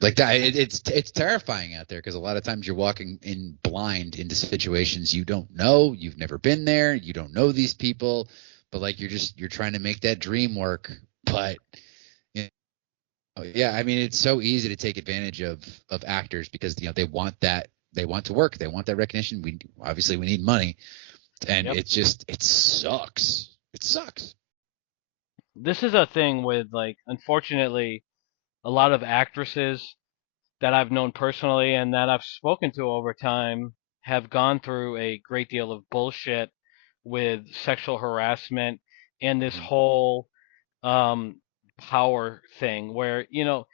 Like that, it's terrifying out there because a lot of times you're walking in blind into situations you don't know, you've never been there, you don't know these people, but like you're trying to make that dream work. But you know, yeah, I mean it's so easy to take advantage of actors because you know they want to work, they want that recognition. We need money, and Yep. it sucks. It sucks. This is a thing with, like, unfortunately, a lot of actresses that I've known personally and that I've spoken to over time have gone through a great deal of bullshit with sexual harassment and this whole um, power thing where, you know,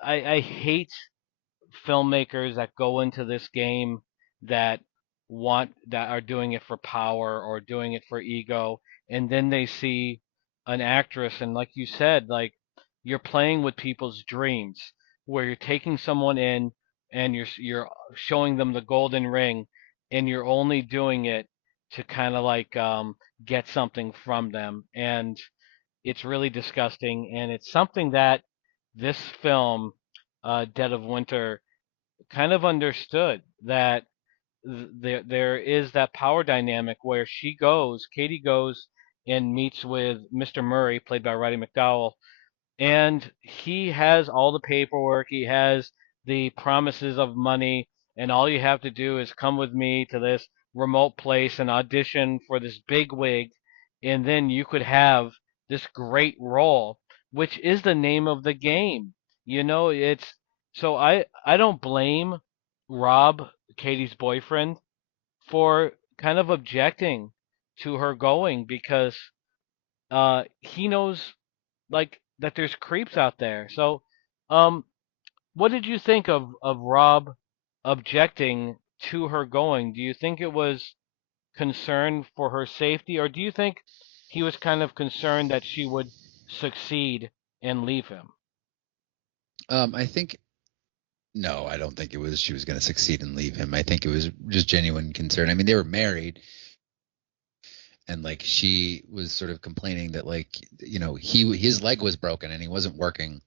I hate filmmakers that go into this game that that are doing it for power or doing it for ego, and then they see an actress and, like you said, like, you're playing with people's dreams where you're taking someone in and you're showing them the golden ring, and you're only doing it to kind of like get something from them. And it's really disgusting, and it's something that this film, Dead of Winter, kind of understood that there is that power dynamic where Katie goes and meets with Mr. Murray, played by Roddy McDowell, and he has all the paperwork, he has the promises of money, and all you have to do is come with me to this remote place and audition for this big wig, and then you could have this great role, which is the name of the game. You know, it's so I don't blame Rob, Katie's boyfriend, for kind of objecting to her going because he knows, like, that there's creeps out there. So, um, what did you think of Rob objecting to her going? Do you think it was concern for her safety, or do you think he was kind of concerned that she would succeed and leave him? I think no, I don't think it was she was going to succeed and leave him. I think it was just genuine concern. I mean, they were married, and like she was sort of complaining that like you know his leg was broken and he wasn't working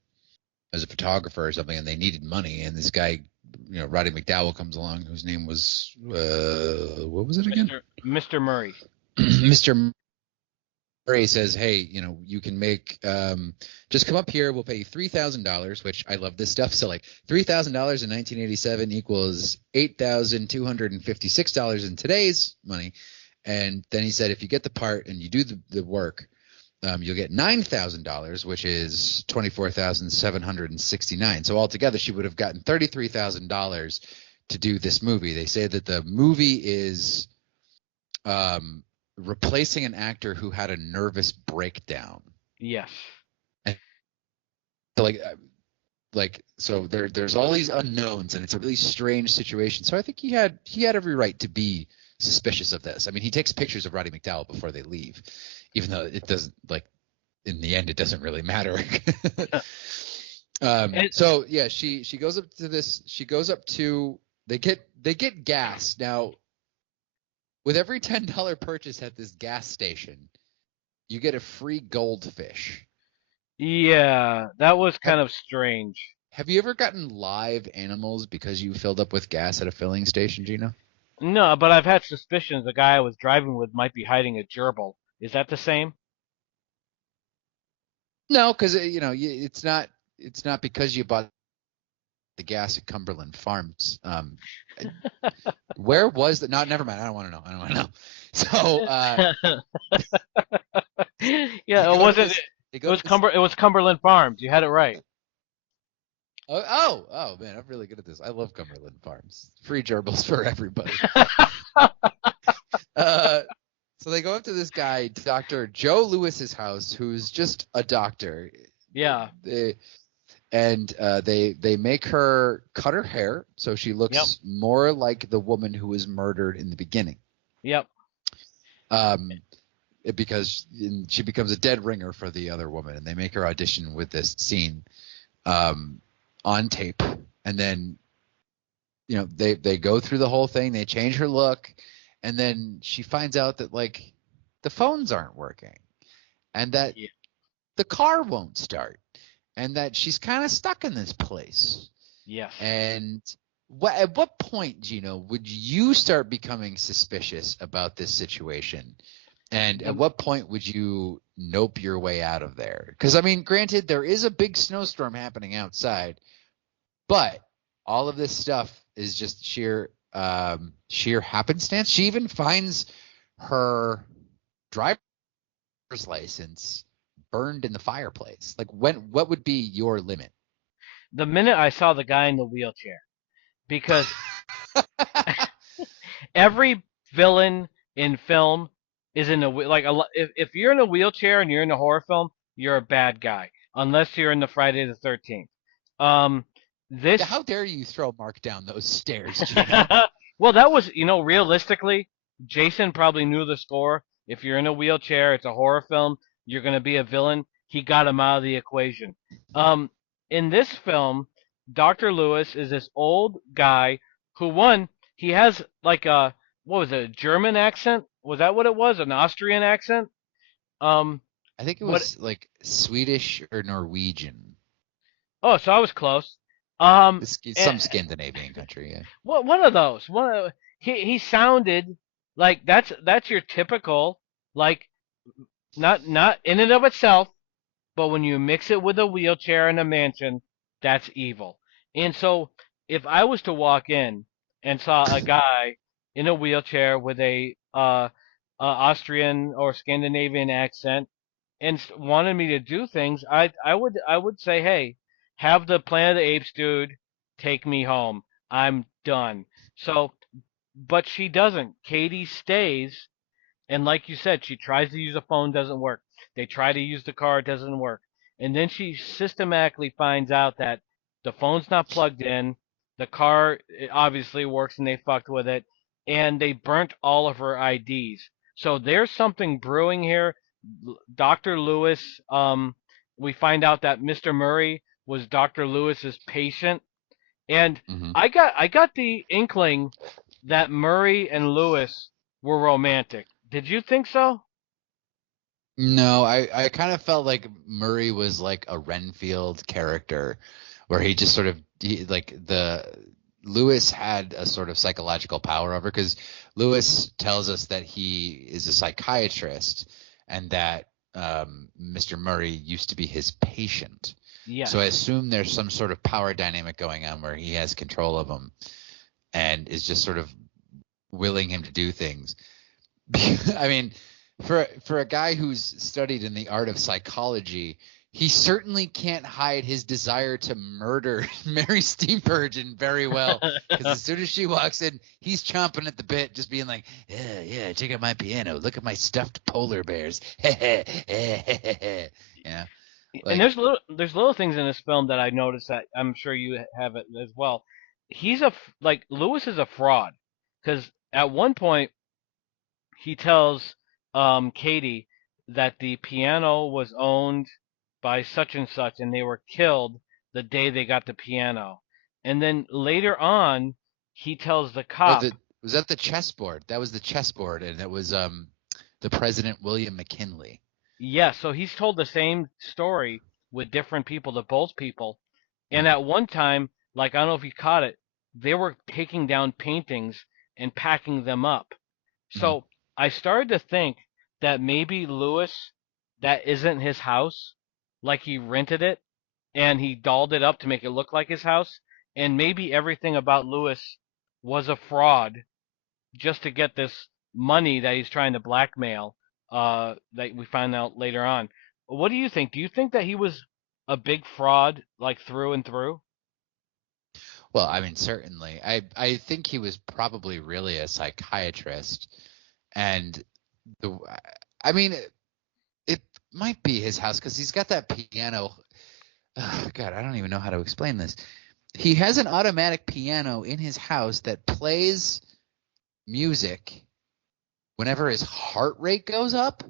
as a photographer or something, and they needed money. And this guy, you know, Roddy McDowell comes along, whose name was what was it again? Mr. Murray. Mr. Murray says, hey, you know, you can make just come up here, we'll pay you $3,000, which I love this stuff. So like $3,000 in 1987 equals $8,256 in today's money. And then he said, if you get the part and you do the work, you'll get $9,000, which is $24,769. So altogether, she would have gotten $33,000 to do this movie. They say that the movie is replacing an actor who had a nervous breakdown. Yes. And so so there's all these unknowns, and it's a really strange situation. So I think he had every right to be suspicious of this. I mean, he takes pictures of Roddy McDowell before they leave, even though it doesn't, like, in the end, it doesn't really matter. So yeah, she goes up to this. She goes up to they get gas. Now, with every $10 purchase at this gas station, you get a free goldfish. Yeah, that was kind of strange. Have you ever gotten live animals because you filled up with gas at a filling station, Gino? No, but I've had suspicions the guy I was driving with might be hiding a gerbil. Is that the same? No, because you know it's not because you bought the gas at Cumberland Farms. Where was that? No, never mind. I don't want to know. So yeah, it wasn't. It was Cumberland Farms. You had it right. Oh man, I'm really good at this. I love Cumberland Farms. Free gerbils for everybody. So they go up to this guy, Dr. Joe Lewis's house, who's just a doctor. Yeah. and they make her cut her hair so she Yep. looks more like the woman who was murdered in the beginning. Yep. Because she becomes a dead ringer for the other woman, and they make her audition with this scene on tape, and then they go through the whole thing. They change her look, and then she finds out that like the phones aren't working, and that the car won't start, and that she's kind of stuck in this place. Yes. And at what point, Geno, would you start becoming suspicious about this situation? And at what point would you nope your way out of there? Because, I mean, granted, there is a big snowstorm happening outside, but all of this stuff is just sheer happenstance. She even finds her driver's license burned in the fireplace. Like, what would be your limit? The minute I saw the guy in the wheelchair, because every villain in film is in if you're in a wheelchair and you're in a horror film, you're a bad guy, unless you're in the Friday the 13th. How dare you throw Mark down those stairs, Geno? Well, that was, realistically, Jason probably knew the score. If you're in a wheelchair, it's a horror film, you're going to be a villain. He got him out of the equation. In this film, Dr. Lewis is this old guy who, he has like a German accent? Was that what it was? An Austrian accent? I think it was like Swedish or Norwegian. Oh, so I was close. Some Scandinavian country, yeah. One of those. He sounded like that's your typical, like, not in and of itself, but when you mix it with a wheelchair and a mansion, that's evil. And so if I was to walk in and saw a guy in a wheelchair with a Austrian or Scandinavian accent and wanted me to do things, I would say, hey, have the Planet of the Apes dude take me home. I'm done. So, but she doesn't. Katie stays, and like you said, she tries to use a phone, doesn't work. They try to use the car, it doesn't work. And then she systematically finds out that the phone's not plugged in, the car obviously works and they fucked with it, and they burnt all of her IDs. So there's something brewing here. Dr. Lewis, we find out that Mr. Murray was Dr. Lewis's patient, and I got the inkling that Murray and Lewis were romantic. Did you think so? No, I kind of felt like Murray was like a Renfield character, where he just sort of Lewis had a sort of psychological power over, because Lewis tells us that he is a psychiatrist and that Mr. Murray used to be his patient. Yeah. So I assume there's some sort of power dynamic going on where he has control of him and is just sort of willing him to do things. I mean, for a guy who's studied in the art of psychology, he certainly can't hide his desire to murder Mary Steenburgen very well. Because as soon as she walks in, he's chomping at the bit, just being like, yeah, check out my piano. Look at my stuffed polar bears. Yeah. And there's little things in this film that I noticed that I'm sure you have it as well. Lewis is a fraud, because at one point he tells Katie that the piano was owned by such and such, and they were killed the day they got the piano. And then later on, he tells the cop. Was that the chessboard? That was the chessboard, and it was the President William McKinley. Yeah, so he's told the same story with different people to both people. And at one time, like, I don't know if you caught it, they were taking down paintings and packing them up. So I started to think that maybe Lewis, that isn't his house, like he rented it and he dolled it up to make it look like his house. And maybe everything about Lewis was a fraud just to get this money that he's trying to blackmail, that we find out later on. What do you think? Do you think that he was a big fraud, like, through and through? Well, I mean, certainly. I think he was probably really a psychiatrist, and it might be his house, because he's got that piano. God, I don't even know how to explain this. He has an automatic piano in his house that plays music whenever his heart rate goes up.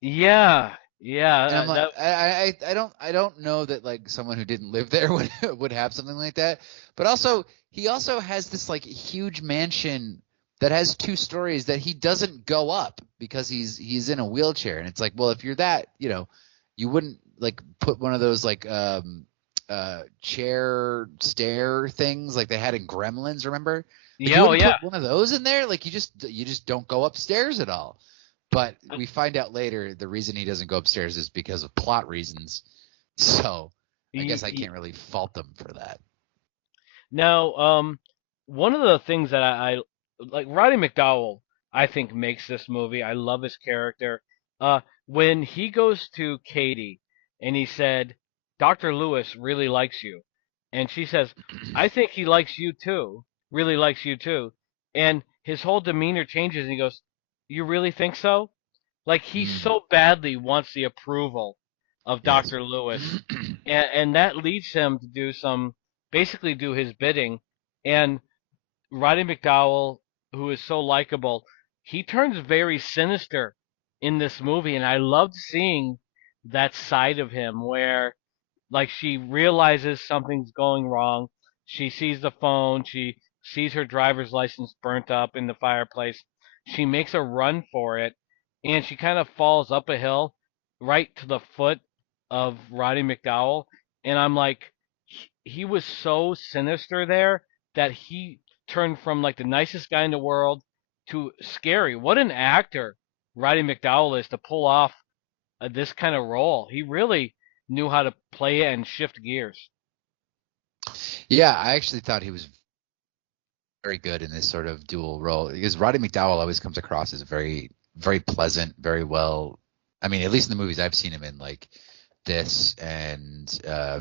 Yeah, yeah, And I'm like, that I don't know that like someone who didn't live there would have something like that. But also, he also has this like huge mansion that has 2 stories that he doesn't go up because he's in a wheelchair. And it's like, well, if you're that, you wouldn't like put one of those like chair stair things like they had in Gremlins, remember? Like you yeah, oh wouldn't yeah. put one of those in there. Like you just don't go upstairs at all. But we find out later the reason he doesn't go upstairs is because of plot reasons. So I guess I can't really fault them for that. Now, one of the things that I like, Roddy McDowell, I think makes this movie. I love his character. When he goes to Katie and he said, "Dr. Lewis really likes you," and she says, "I think he likes you too. Really likes you too," and his whole demeanor changes and he goes, "You really think so?" Like he Mm, so badly wants the approval of yes. Dr. Lewis, and that leads him to basically do his bidding. And Roddy McDowell, who is so likable, he turns very sinister in this movie, and I loved seeing that side of him where like she realizes something's going wrong. She sees the phone. She sees her driver's license burnt up in the fireplace. She makes a run for it, and she kind of falls up a hill right to the foot of Roddy McDowell. And I'm like, he was so sinister there that he turned from like the nicest guy in the world to scary. What an actor Roddy McDowell is to pull off this kind of role. He really knew how to play it and shift gears. Yeah, I actually thought he was very good in this sort of dual role because Roddy McDowell always comes across as very, very pleasant, very well. I mean, at least in the movies I've seen him in, like this and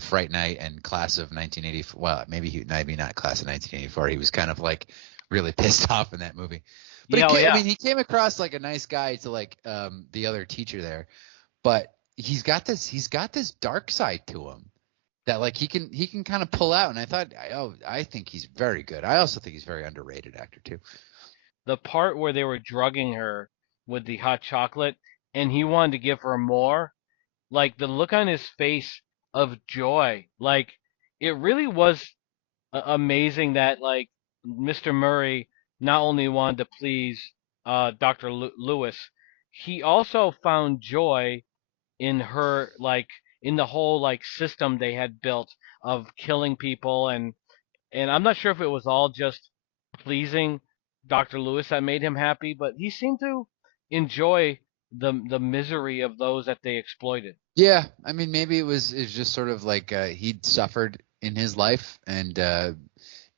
Fright Night and Class of 1984. Well, maybe not Class of 1984. He was kind of like really pissed off in that movie. But Yeah, oh I yeah. mean, he came across like a nice guy to like the other teacher there. But he's got this dark side to him that like he can kind of pull out. And I think he's very good. I also think he's a very underrated actor too. The part where they were drugging her with the hot chocolate and he wanted to give her more, like the look on his face of joy, like it really was amazing that like Mr. Murray not only wanted to please Dr. Lewis, he also found joy in her like in the whole like system they had built of killing people and I'm not sure if it was all just pleasing Dr. Lewis that made him happy, but he seemed to enjoy the misery of those that they exploited. Yeah, I mean maybe it's just sort of like he'd suffered in his life and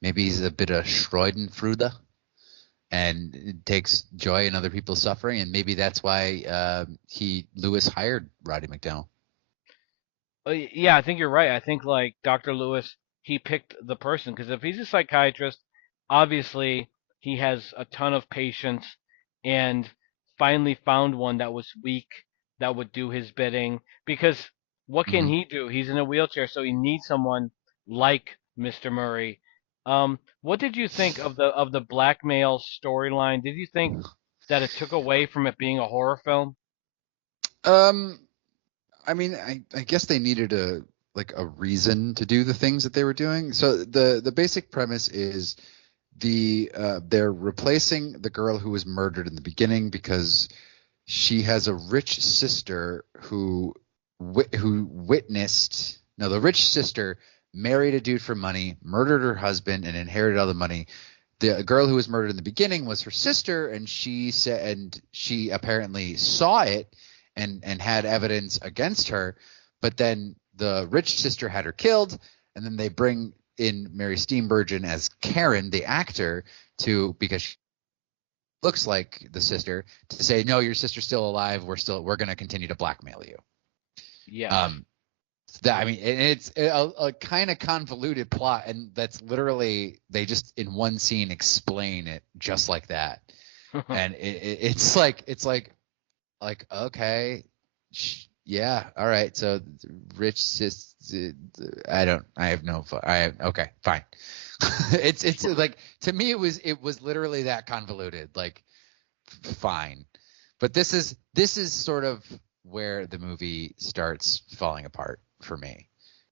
maybe he's a bit of Schadenfreude and it takes joy in other people's suffering and maybe that's why Lewis hired Roddy McDowell. Yeah, I think you're right. I think like Dr. Lewis, he picked the person because if he's a psychiatrist, obviously he has a ton of patience and finally found one that was weak that would do his bidding. Because what can Mhm. he do? He's in a wheelchair, so he needs someone like Mr. Murray. What did you think of the blackmail storyline? Did you think that it took away from it being a horror film? Um, I mean, I guess they needed a reason to do the things that they were doing. So the basic premise is they're replacing the girl who was murdered in the beginning because she has a rich sister who witnessed. No, the rich sister married a dude for money, murdered her husband, and inherited all the money. The girl who was murdered in the beginning was her sister, and she apparently saw it and had evidence against her. But then the rich sister had her killed, and then they bring in Mary Steenburgen as Karen, the actor, because she looks like the sister, to say, no, your sister's still alive. We're going to continue to blackmail you. Yes. Um, I mean, it's a kind of convoluted plot, and that's literally they just in one scene explain it just like that, and it's like okay, Yeah. All right. So rich sis. I have no. Okay. Fine. It's like, to me it was literally that convoluted. Like, fine. But this is sort of where the movie starts falling apart for me,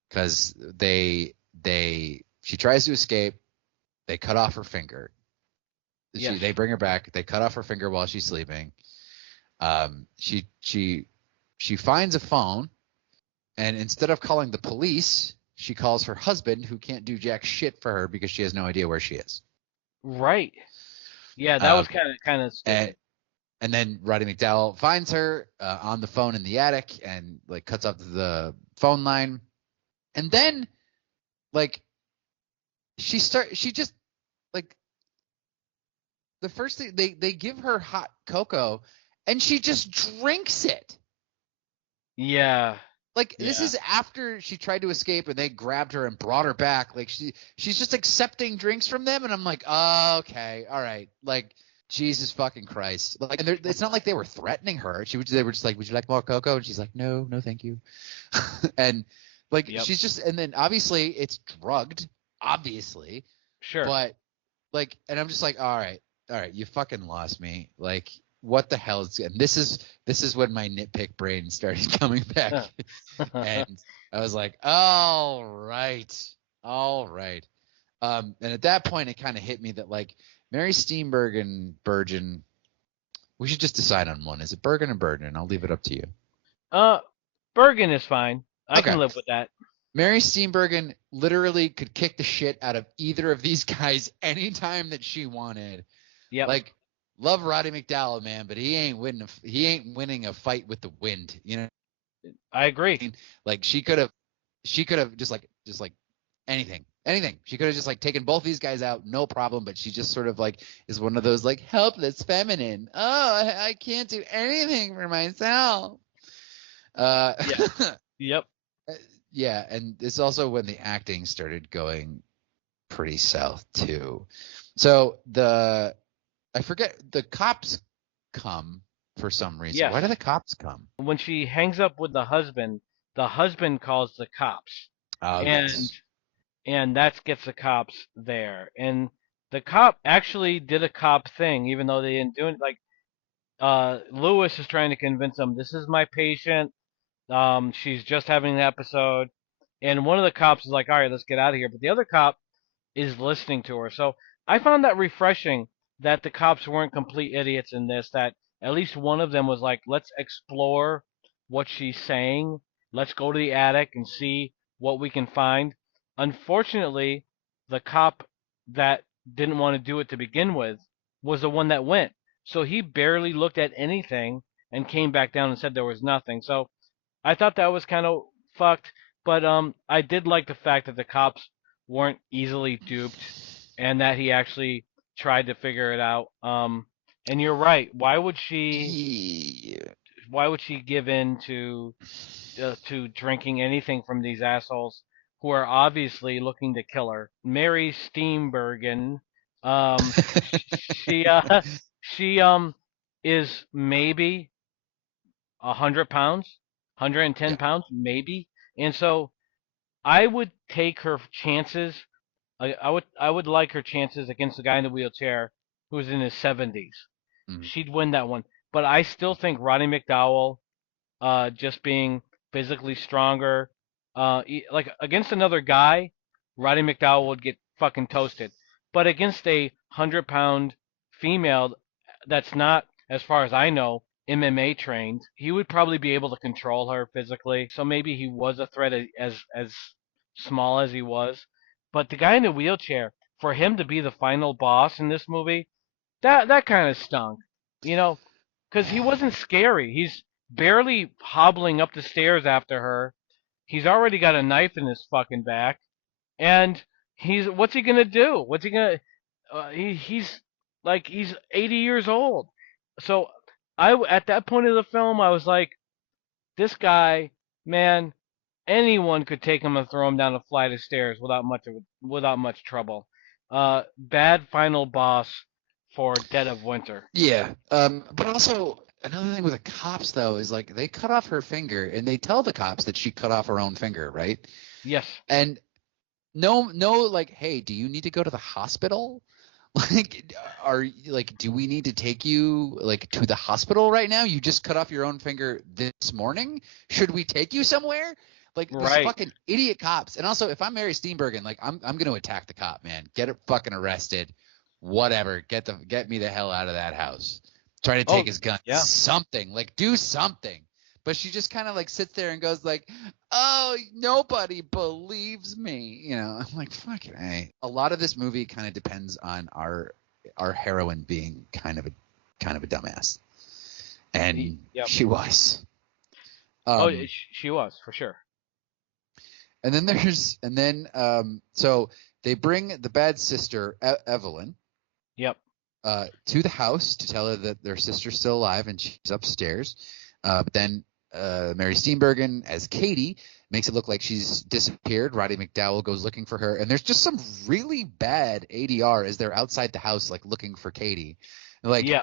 because she tries to escape. They cut off her finger. Yes. They bring her back. They cut off her finger while she's sleeping. She finds a phone, and instead of calling the police, she calls her husband, who can't do jack shit for her because she has no idea where she is. Right. Yeah, that was Um, kind of stupid. and then Roddy McDowell finds her on the phone in the attic and like cuts off the phone line. And then like she just like, the first thing, they give her hot cocoa and she just drinks it. Yeah. Like, this Yeah. is after she tried to escape and they grabbed her and brought her back. Like, she's just accepting drinks from them, and I'm like, oh, okay, all right. Like, Jesus fucking Christ. Like, and it's not like they were threatening her. They were just like, would you like more cocoa? And she's like, no, thank you. And like, Yep. she's just, and then obviously it's drugged, obviously, Sure. but like, and I'm just like, all right, you fucking lost me. Like, what the hell is? And this is when my nitpick brain started coming back, and I was like, all right. And at that point, it kind of hit me that like Mary Steenburgen, Bergen, we should just decide on one. Is it Bergen or Bergen? I'll leave it up to you. Bergen is fine. I Okay. can live with that. Mary Steenburgen literally could kick the shit out of either of these guys anytime that she wanted. Yep. Like, love Roddy McDowell, man, but he ain't winning a fight with the wind. You know, I agree. like she could have just like anything. She could have just like taken both these guys out, no problem. But she just sort of like is one of those like helpless feminine. Oh, I can't do anything for myself. Yeah. Yep. Yeah, and it's also when the acting started going pretty south too. So I forget, the cops come for some reason. Yes. Why do the cops come? When she hangs up with the husband calls the cops. Oh, and yes. and that gets the cops there. And the cop actually did a cop thing, even though they didn't do it. Like, Lewis is trying to convince him, this is my patient. She's just having an episode. And one of the cops is like, all right, let's get out of here. But the other cop is listening to her. So I found that refreshing, that the cops weren't complete idiots in this, that at least one of them was like, let's explore what she's saying. Let's go to the attic and see what we can find. Unfortunately, the cop that didn't want to do it to begin with was the one that went. So he barely looked at anything and came back down and said there was nothing. So I thought that was kind of fucked, but I did like the fact that the cops weren't easily duped, and that he actually tried to figure it out. And you're right. Yeah. Why would she give in to drinking anything from these assholes who are obviously looking to kill her? Mary Steenburgen, um, she she is maybe 100 pounds, 110 Yeah. pounds, maybe. And so I would take her chances. I would like her chances against the guy in the wheelchair who's in his 70s. Mhm. She'd win that one. But I still think Roddy McDowell, just being physically stronger, like against another guy, Roddy McDowell would get fucking toasted. But against a 100-pound female that's not, as far as I know, MMA trained, he would probably be able to control her physically. So maybe he was a threat, as small as he was. But the guy in the wheelchair, for him to be the final boss in this movie, that kind of stunk, you know, because he wasn't scary. He's barely hobbling up the stairs after her. He's already got a knife in his fucking back, and what's he gonna do? What's he gonna? He's 80 years old. So at that point of the film, I was like, this guy, man, anyone could take him and throw him down a flight of stairs without much trouble. Bad final boss for Dead of Winter. Yeah. But also, another thing with the cops though is like they cut off her finger and they tell the cops that she cut off her own finger, right? Yes. And no, like, hey, do you need to go to the hospital? Like, do we need to take you like to the hospital right now? You just cut off your own finger this morning. Should we take you somewhere? Like these Right. fucking idiot cops. And also, if I'm Mary Steenburgen, like I'm gonna attack the cop, man. Get her fucking arrested. Whatever. Get me the hell out of that house. Try to take his gun. yeah. Something. Like do something. But she just kind of like sits there and goes like, "Oh, nobody believes me." You know, I'm like, "Fucking A." A lot of this movie kind of depends on our heroine being kind of a dumbass, and Yep. she was. She was for sure. And then so they bring the bad sister Evelyn. Yep. To the house to tell her that their sister's still alive and she's upstairs. But then Mary Steenburgen as Katie makes it look like she's disappeared. Roddy McDowall goes looking for her, and there's just some really bad ADR as they're outside the house, like looking for Katie. Like, yeah.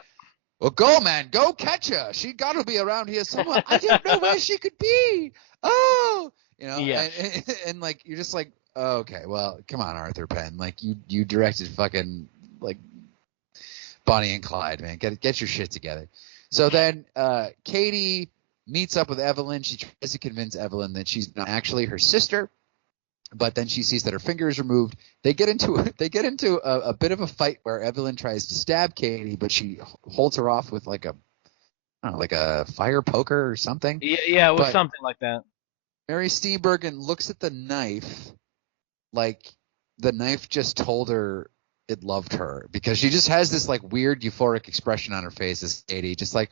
Well, go, man, go catch her. She got to be around here somewhere. I don't know where she could be. Oh, you know, and like you're just like, oh, okay, well, come on, Arthur Penn, like you directed fucking like Bonnie and Clyde, man, get your shit together. So then Katie meets up with Evelyn. She tries to convince Evelyn that she's not actually her sister, but then she sees that her finger is removed. They get into a bit of a fight where Evelyn tries to stab Katie, but she holds her off with like a fire poker or something. Yeah, it was something like that. Mary Steenburgen looks at the knife like the knife just told her it loved her, because she just has this like weird euphoric expression on her face as Katie, just like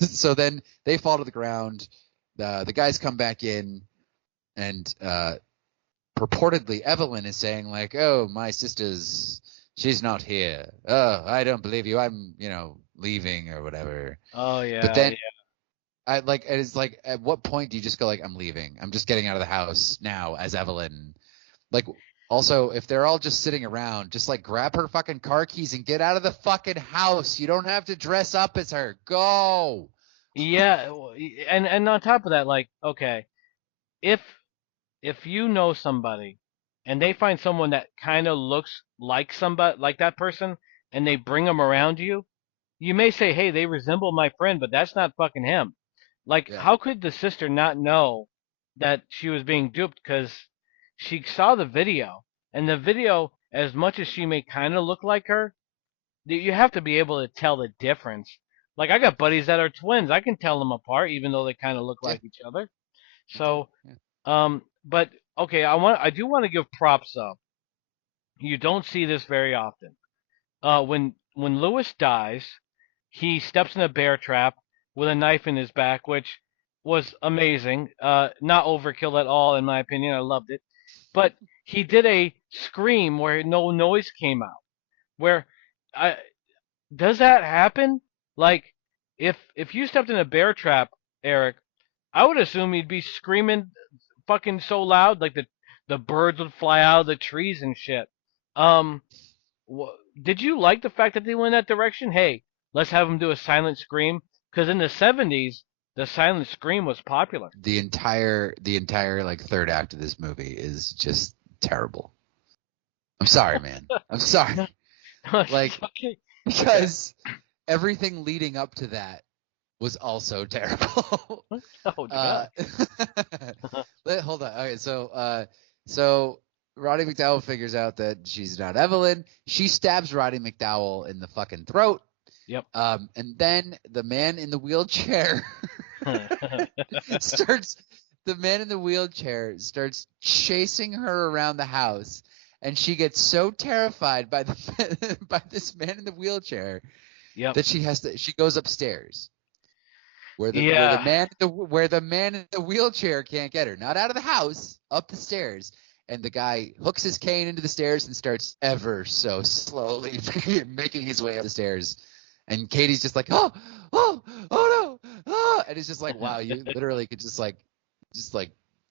So then they fall to the ground. The guys come back in, and purportedly Evelyn is saying like, "Oh, my she's not here. Oh, I don't believe you. I'm leaving or whatever." Oh yeah. But then it's like, at what point do you just go like, "I'm leaving. I'm just getting out of the house now," as Evelyn? Like, also, if they're all just sitting around, just like grab her fucking car keys and get out of the fucking house. You don't have to dress up as her. Go. Yeah, and on top of that, like, okay, if you know somebody and they find someone that kind of looks like somebody like that person and they bring them around you, you may say, "Hey, they resemble my friend," but that's not fucking him. Like, Yeah. how could the sister not know that she was being duped? Because she saw the video, and the video, as much as she may kind of look like her, you have to be able to tell the difference. Like, I got buddies that are twins. I can tell them apart, even though they kind of look Yeah. like each other. Okay. So, Yeah. but okay, I do want to give props though. You don't see this very often. When Lewis dies, he steps in a bear trap with a knife in his back, which was amazing. Not overkill at all, in my opinion. I loved it. But he did a scream where no noise came out. Where I does that happen? Like, if you stepped in a bear trap, Eric, I would assume you'd be screaming fucking so loud, like the birds would fly out of the trees and shit. Um, did you like the fact that they went that direction? Hey, let's have them do a silent scream, because in the '70s, the silent scream was popular. The entire like third act of this movie is just terrible. I'm sorry, man. I'm sorry. Like, okay. because everything leading up to that was also terrible. Oh god. Hold on. Okay, so Roddy McDowall figures out that she's not Evelyn. She stabs Roddy McDowall in the fucking throat. Yep. And then the man in the wheelchair starts chasing her around the house, and she gets so terrified by by this man in the wheelchair that she goes upstairs where the man in the wheelchair can't get her, not out of the house, up the stairs. And the guy hooks his cane into the stairs and starts ever so slowly making his way up the stairs. And Katie's just like, oh no, and it's just like, wow, you literally could just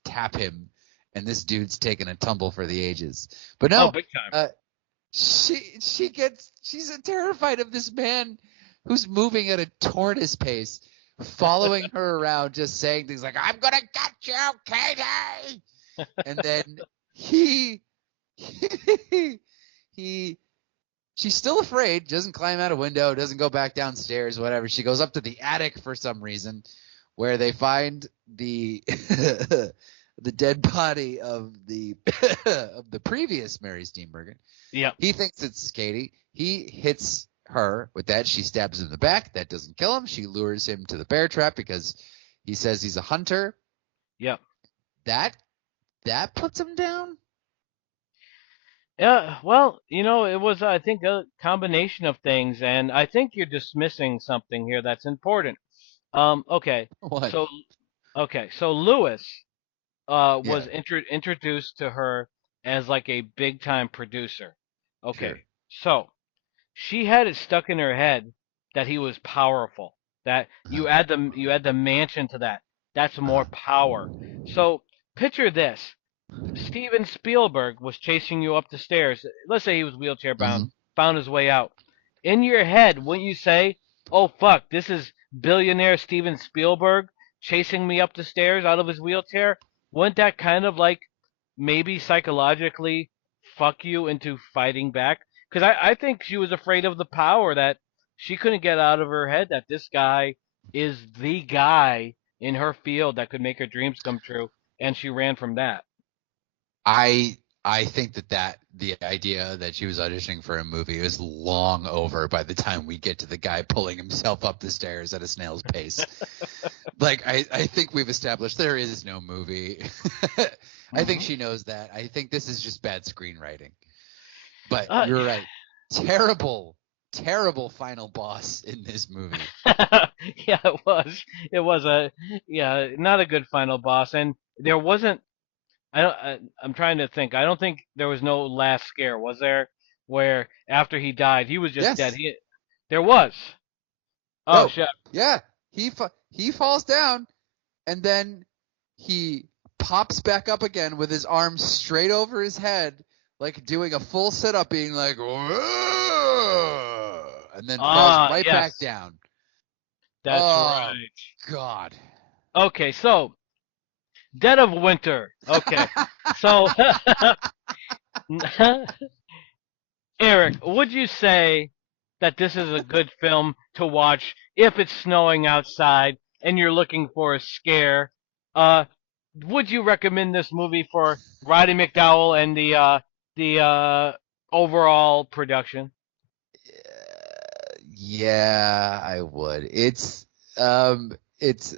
tap him, and this dude's taking a tumble for the ages. But no, big time. she's terrified of this man who's moving at a tortoise pace, following her around, just saying things like, "I'm gonna get you, Katie," and then he he she's still afraid, doesn't climb out a window, doesn't go back downstairs, whatever. She goes up to the attic for some reason, where they find the the dead body of the of the previous Mary Steenburgen. Yep. He thinks it's Katie. He hits her with that. She stabs him in the back. That doesn't kill him. She lures him to the bear trap because he says he's a hunter. Yep. That puts him down. Yeah, well, it was, I think, a combination of things, and I think you're dismissing something here that's important. Okay, What? so so Lewis Yeah, was introduced to her as like a big time producer. sure. Okay, so she had it stuck in her head that he was powerful. That Uh-huh. you add the mansion to that. That's Uh-huh. more power. So picture this. Steven Spielberg was chasing you up the stairs. Let's say he was wheelchair bound, Mm-hmm. found his way out. In your head, wouldn't you say, "Oh fuck, this is billionaire Steven Spielberg chasing me up the stairs out of his wheelchair"? Wouldn't that kind of like maybe psychologically fuck you into fighting back? Because I think she was afraid of the power that she couldn't get out of her head that this guy is the guy in her field that could make her dreams come true, and she ran from that. I think that the idea that she was auditioning for a movie is long over by the time we get to the guy pulling himself up the stairs at a snail's pace. Like I think we've established there is no movie. I think Hmm. she knows that. I think this is just bad screenwriting. But Uh, you're right. Terrible, terrible final boss in this movie. yeah, it was. It was a not a good final boss, and there wasn't. I'm trying to think. I don't think there was no last scare, was there? Where after he died, he was just dead. Yes. There was. Oh Oh, shit. yeah. He falls down and then he pops back up again with his arms straight over his head, like doing a full sit up, being like, "Whoa," and then falls Ah, right back yes, down. that's Oh, right. God. Okay, so Dead of Winter. Okay, so Eric, would you say that this is a good film to watch if it's snowing outside and you're looking for a scare? Uh, would you recommend this movie for Roddy McDowell and the overall production? Yeah, I would. Um, it's,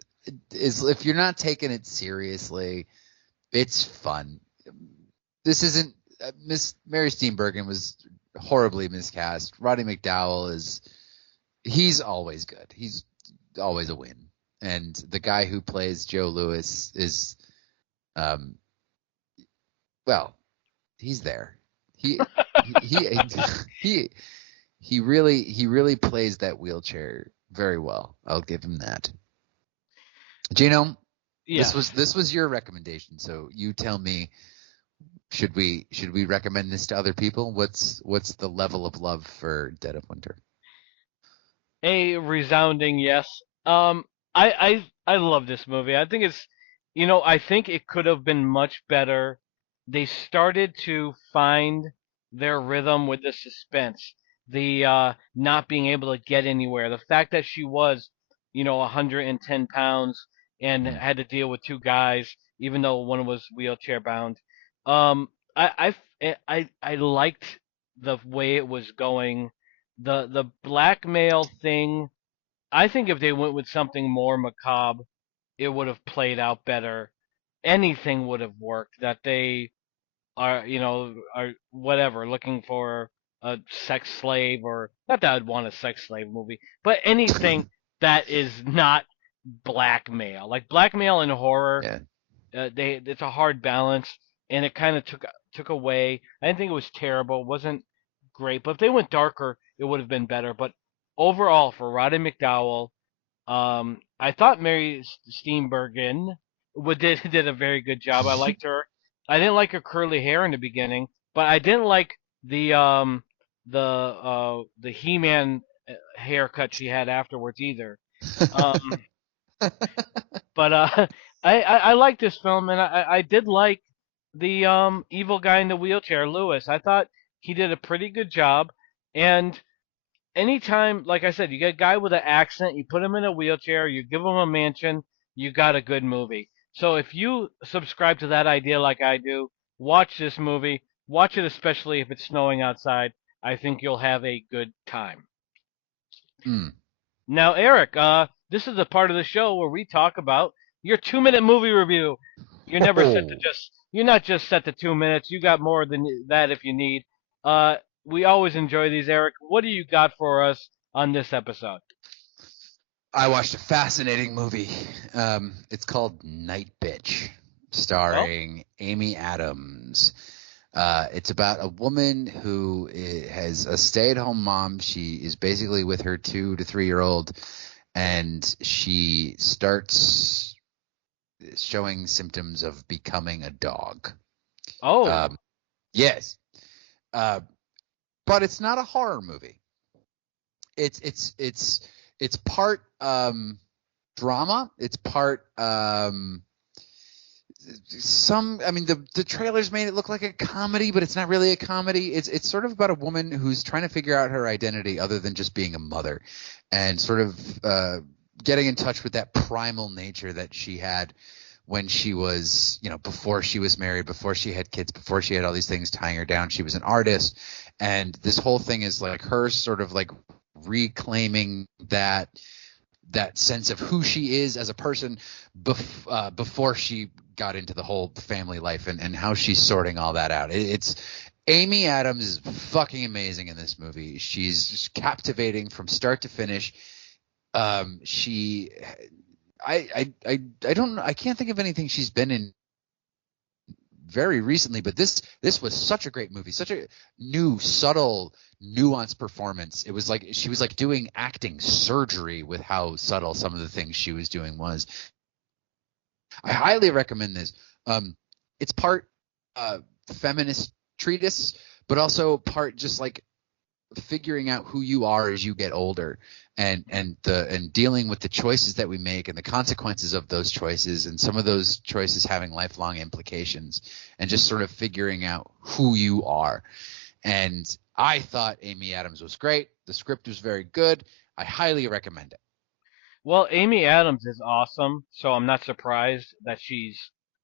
it's if you're not taking it seriously, it's fun. This isn't Miss Mary Steenburgen was horribly miscast. Roddy McDowell he's always good. He's always a win. And the guy who plays Joe Lewis is um well, he's there. He he he he really plays that wheelchair very well. I'll give him that. Gino, this Yes. was your recommendation, so you tell me, should we recommend this to other people? What's the level of love for Dead of Winter? A resounding yes. I love this movie. I think it's, I think it could have been much better. They started to find their rhythm with the suspense, the not being able to get anywhere, the fact that she was, 110 pounds and Hmm. had to deal with two guys, even though one was wheelchair bound. Um, I liked the way it was going, the blackmail thing. I think if they went with something more macabre, it would have played out better. Anything would have worked. That they are whatever looking for a sex slave, or not that I'd want a sex slave movie, but anything that is not blackmail. Like blackmail and horror, Yeah. it's a hard balance, and it kind of took away. I didn't think it was terrible. It wasn't great, but if they went darker, it would have been better. But overall, for Roddy McDowell, I thought Mary Steenburgen did a very good job. I liked her. I didn't like her curly hair in the beginning, but I didn't like the He-Man haircut she had afterwards either. Um, but I like this film, and I did like the evil guy in the wheelchair, Lewis. I thought he did a pretty good job, and anytime, like I said, you get a guy with an accent, you put him in a wheelchair, you give him a mansion, you got a good movie. So if you subscribe to that idea like I do, watch this movie. Watch it especially if it's snowing outside. I think you'll have a good time. Hmm. Now, Eric, this is the part of the show where we talk about your 2 minute movie review. Oh, You're not just set to 2 minutes. You got more than that if you need. Uh, we always enjoy these, Eric. What do you got for us on this episode? I watched a fascinating movie. It's called Night Bitch, Oh, starring Amy Adams. It's about a woman who has a stay-at-home mom. She is basically with her 2 to 3 year old, and she starts showing symptoms of becoming a dog. oh, Um, yes, uh, but it's not a horror movie. It's part drama. It's part some. I mean, the trailers made it look like a comedy, but it's not really a comedy. It's sort of about a woman who's trying to figure out her identity other than just being a mother, and sort of getting in touch with that primal nature that she had when she was, before she was married, before she had kids, before she had all these things tying her down. She was an artist, and this whole thing is like her sort of like reclaiming that sense of who she is as a person before she got into the whole family life, and how she's sorting all that out. It's Amy Adams is fucking amazing in this movie. She's just captivating from start to finish. She I don't know. I can't think of anything she's been in very recently, but this was such a great movie, such a new, subtle, nuanced performance. It was like she was like doing acting surgery with how subtle some of the things she was doing was. I highly recommend this. It's part feminist treatise, but also part just like figuring out who you are as you get older, and dealing with the choices that we make and the consequences of those choices, and some of those choices having lifelong implications, and just sort of figuring out who you are. And I thought Amy Adams was great. The script was very good. I highly recommend it. well, Amy Adams is awesome, so I'm not surprised that she's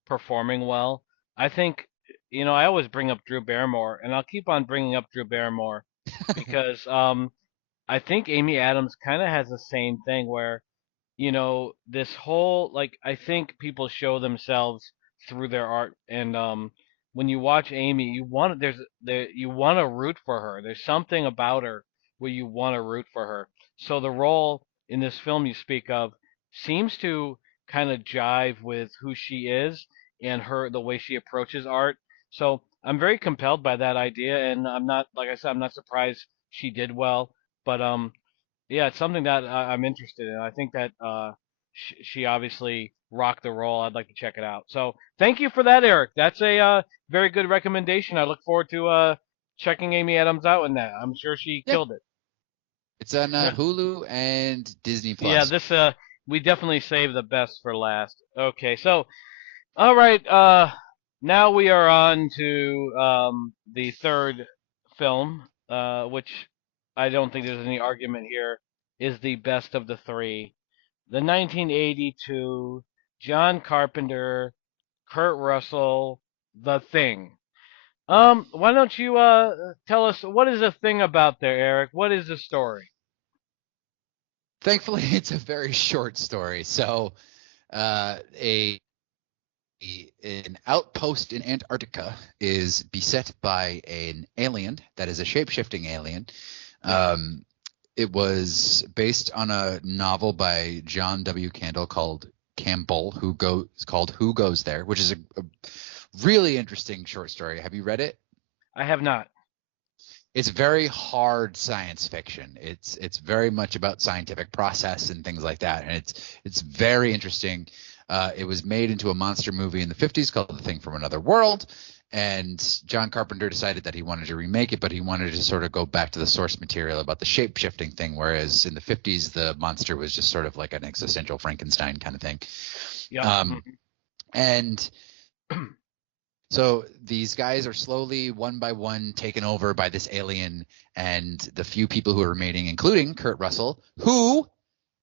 performing well. I think, I always bring up Drew Barrymore, and I'll keep on bringing up Drew Barrymore because I think Amy Adams kind of has the same thing where this whole, like, I think people show themselves through their art, and when you watch Amy, you want to root for her. There's something about her where you want to root for her. So the role in this film you speak of seems to kind of jive with who she is and the way she approaches art. So I'm very compelled by that idea, and I'm not, like I said, I'm not surprised she did well, but yeah, it's something that I'm interested in. I think that she obviously rocked the role. I'd like to check it out. So thank you for that, Eric. That's a very good recommendation. I look forward to checking Amy Adams out in that. I'm sure she Yeah, killed it. it's on No, Hulu and Disney yeah, Plus. this we definitely saved the best for last. Okay, so all right, now we are on to the third film, which I don't think there's any argument here is the best of the three. The 1982 John Carpenter, Kurt Russell, The Thing. Why don't you tell us what is the thing about there, Eric? What is the story? Thankfully, it's a very short story. So, a an outpost in Antarctica is beset by an alien that is a shape-shifting alien. Yes. Um, it was based on a novel by John W. Campbell, Who Goes There, which is a really interesting short story. Have you read it? I have not. It's very hard science fiction. It's very much about scientific process and things like that, and it's very interesting. It was made into a monster movie in the 50s called The Thing from Another World, And John Carpenter decided that he wanted to remake it, but he wanted to sort of go back to the source material about the shape-shifting thing, whereas in the 50s, the monster was just sort of like an existential Frankenstein kind of thing. Yeah. And so these guys are slowly, one by one, taken over by this alien, and the few people who are remaining, including Kurt Russell, who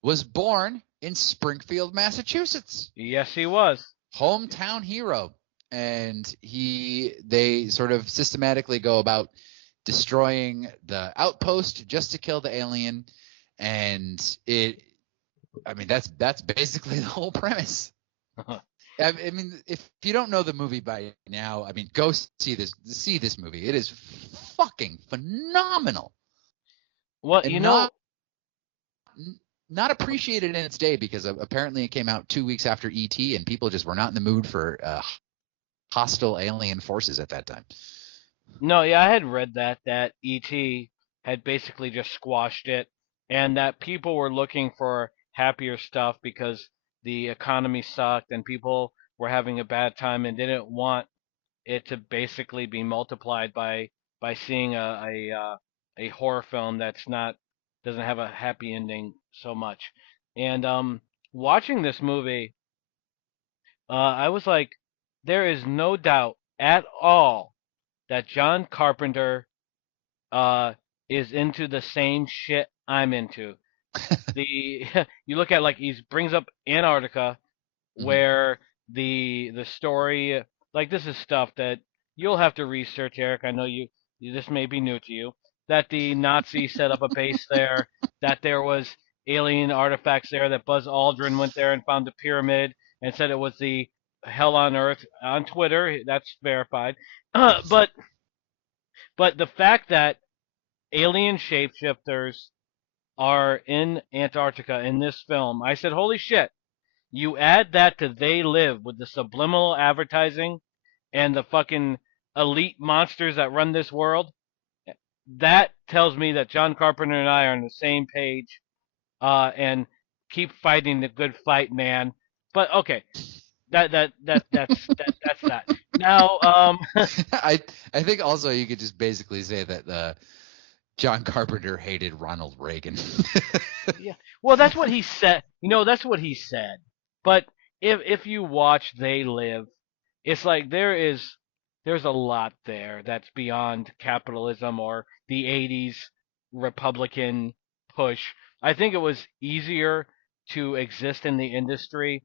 was born in Springfield, Massachusetts. Yes, he was. Hometown hero. And they sort of systematically go about destroying the outpost just to kill the alien. And that's basically the whole premise. I mean, if you don't know the movie by now, I mean, go see this movie. It is fucking phenomenal. Well, and not appreciated in its day, because apparently it came out 2 weeks after E.T. and people just were not in the mood for hostile alien forces at that time. No, yeah, I had read that E.T. had basically just squashed it, and that people were looking for happier stuff because the economy sucked and people were having a bad time and didn't want it to basically be multiplied by seeing a horror film doesn't have a happy ending so much. And watching this movie, I was like, there is no doubt at all that John Carpenter is into the same shit I'm into. The You look at, like, he brings up Antarctica, where the story, like, this is stuff that you'll have to research, Eric. I know this may be new to you, that the Nazis set up a base there, that there was alien artifacts there, that Buzz Aldrin went there and found the pyramid and said it was the hell on earth on Twitter. That's verified. But the fact that alien shapeshifters are in Antarctica in this film, I said, holy shit. You add that to They Live with the subliminal advertising and the fucking elite monsters that run this world, that tells me that John Carpenter and I are on the same page, and keep fighting the good fight, man. But okay, that's that. Now, I think also you could just basically say that John Carpenter hated Ronald Reagan. yeah, well, that's what he said. That's what he said. But if you watch They Live, it's like there's a lot there that's beyond capitalism or the 80s Republican push. I think it was easier to exist in the industry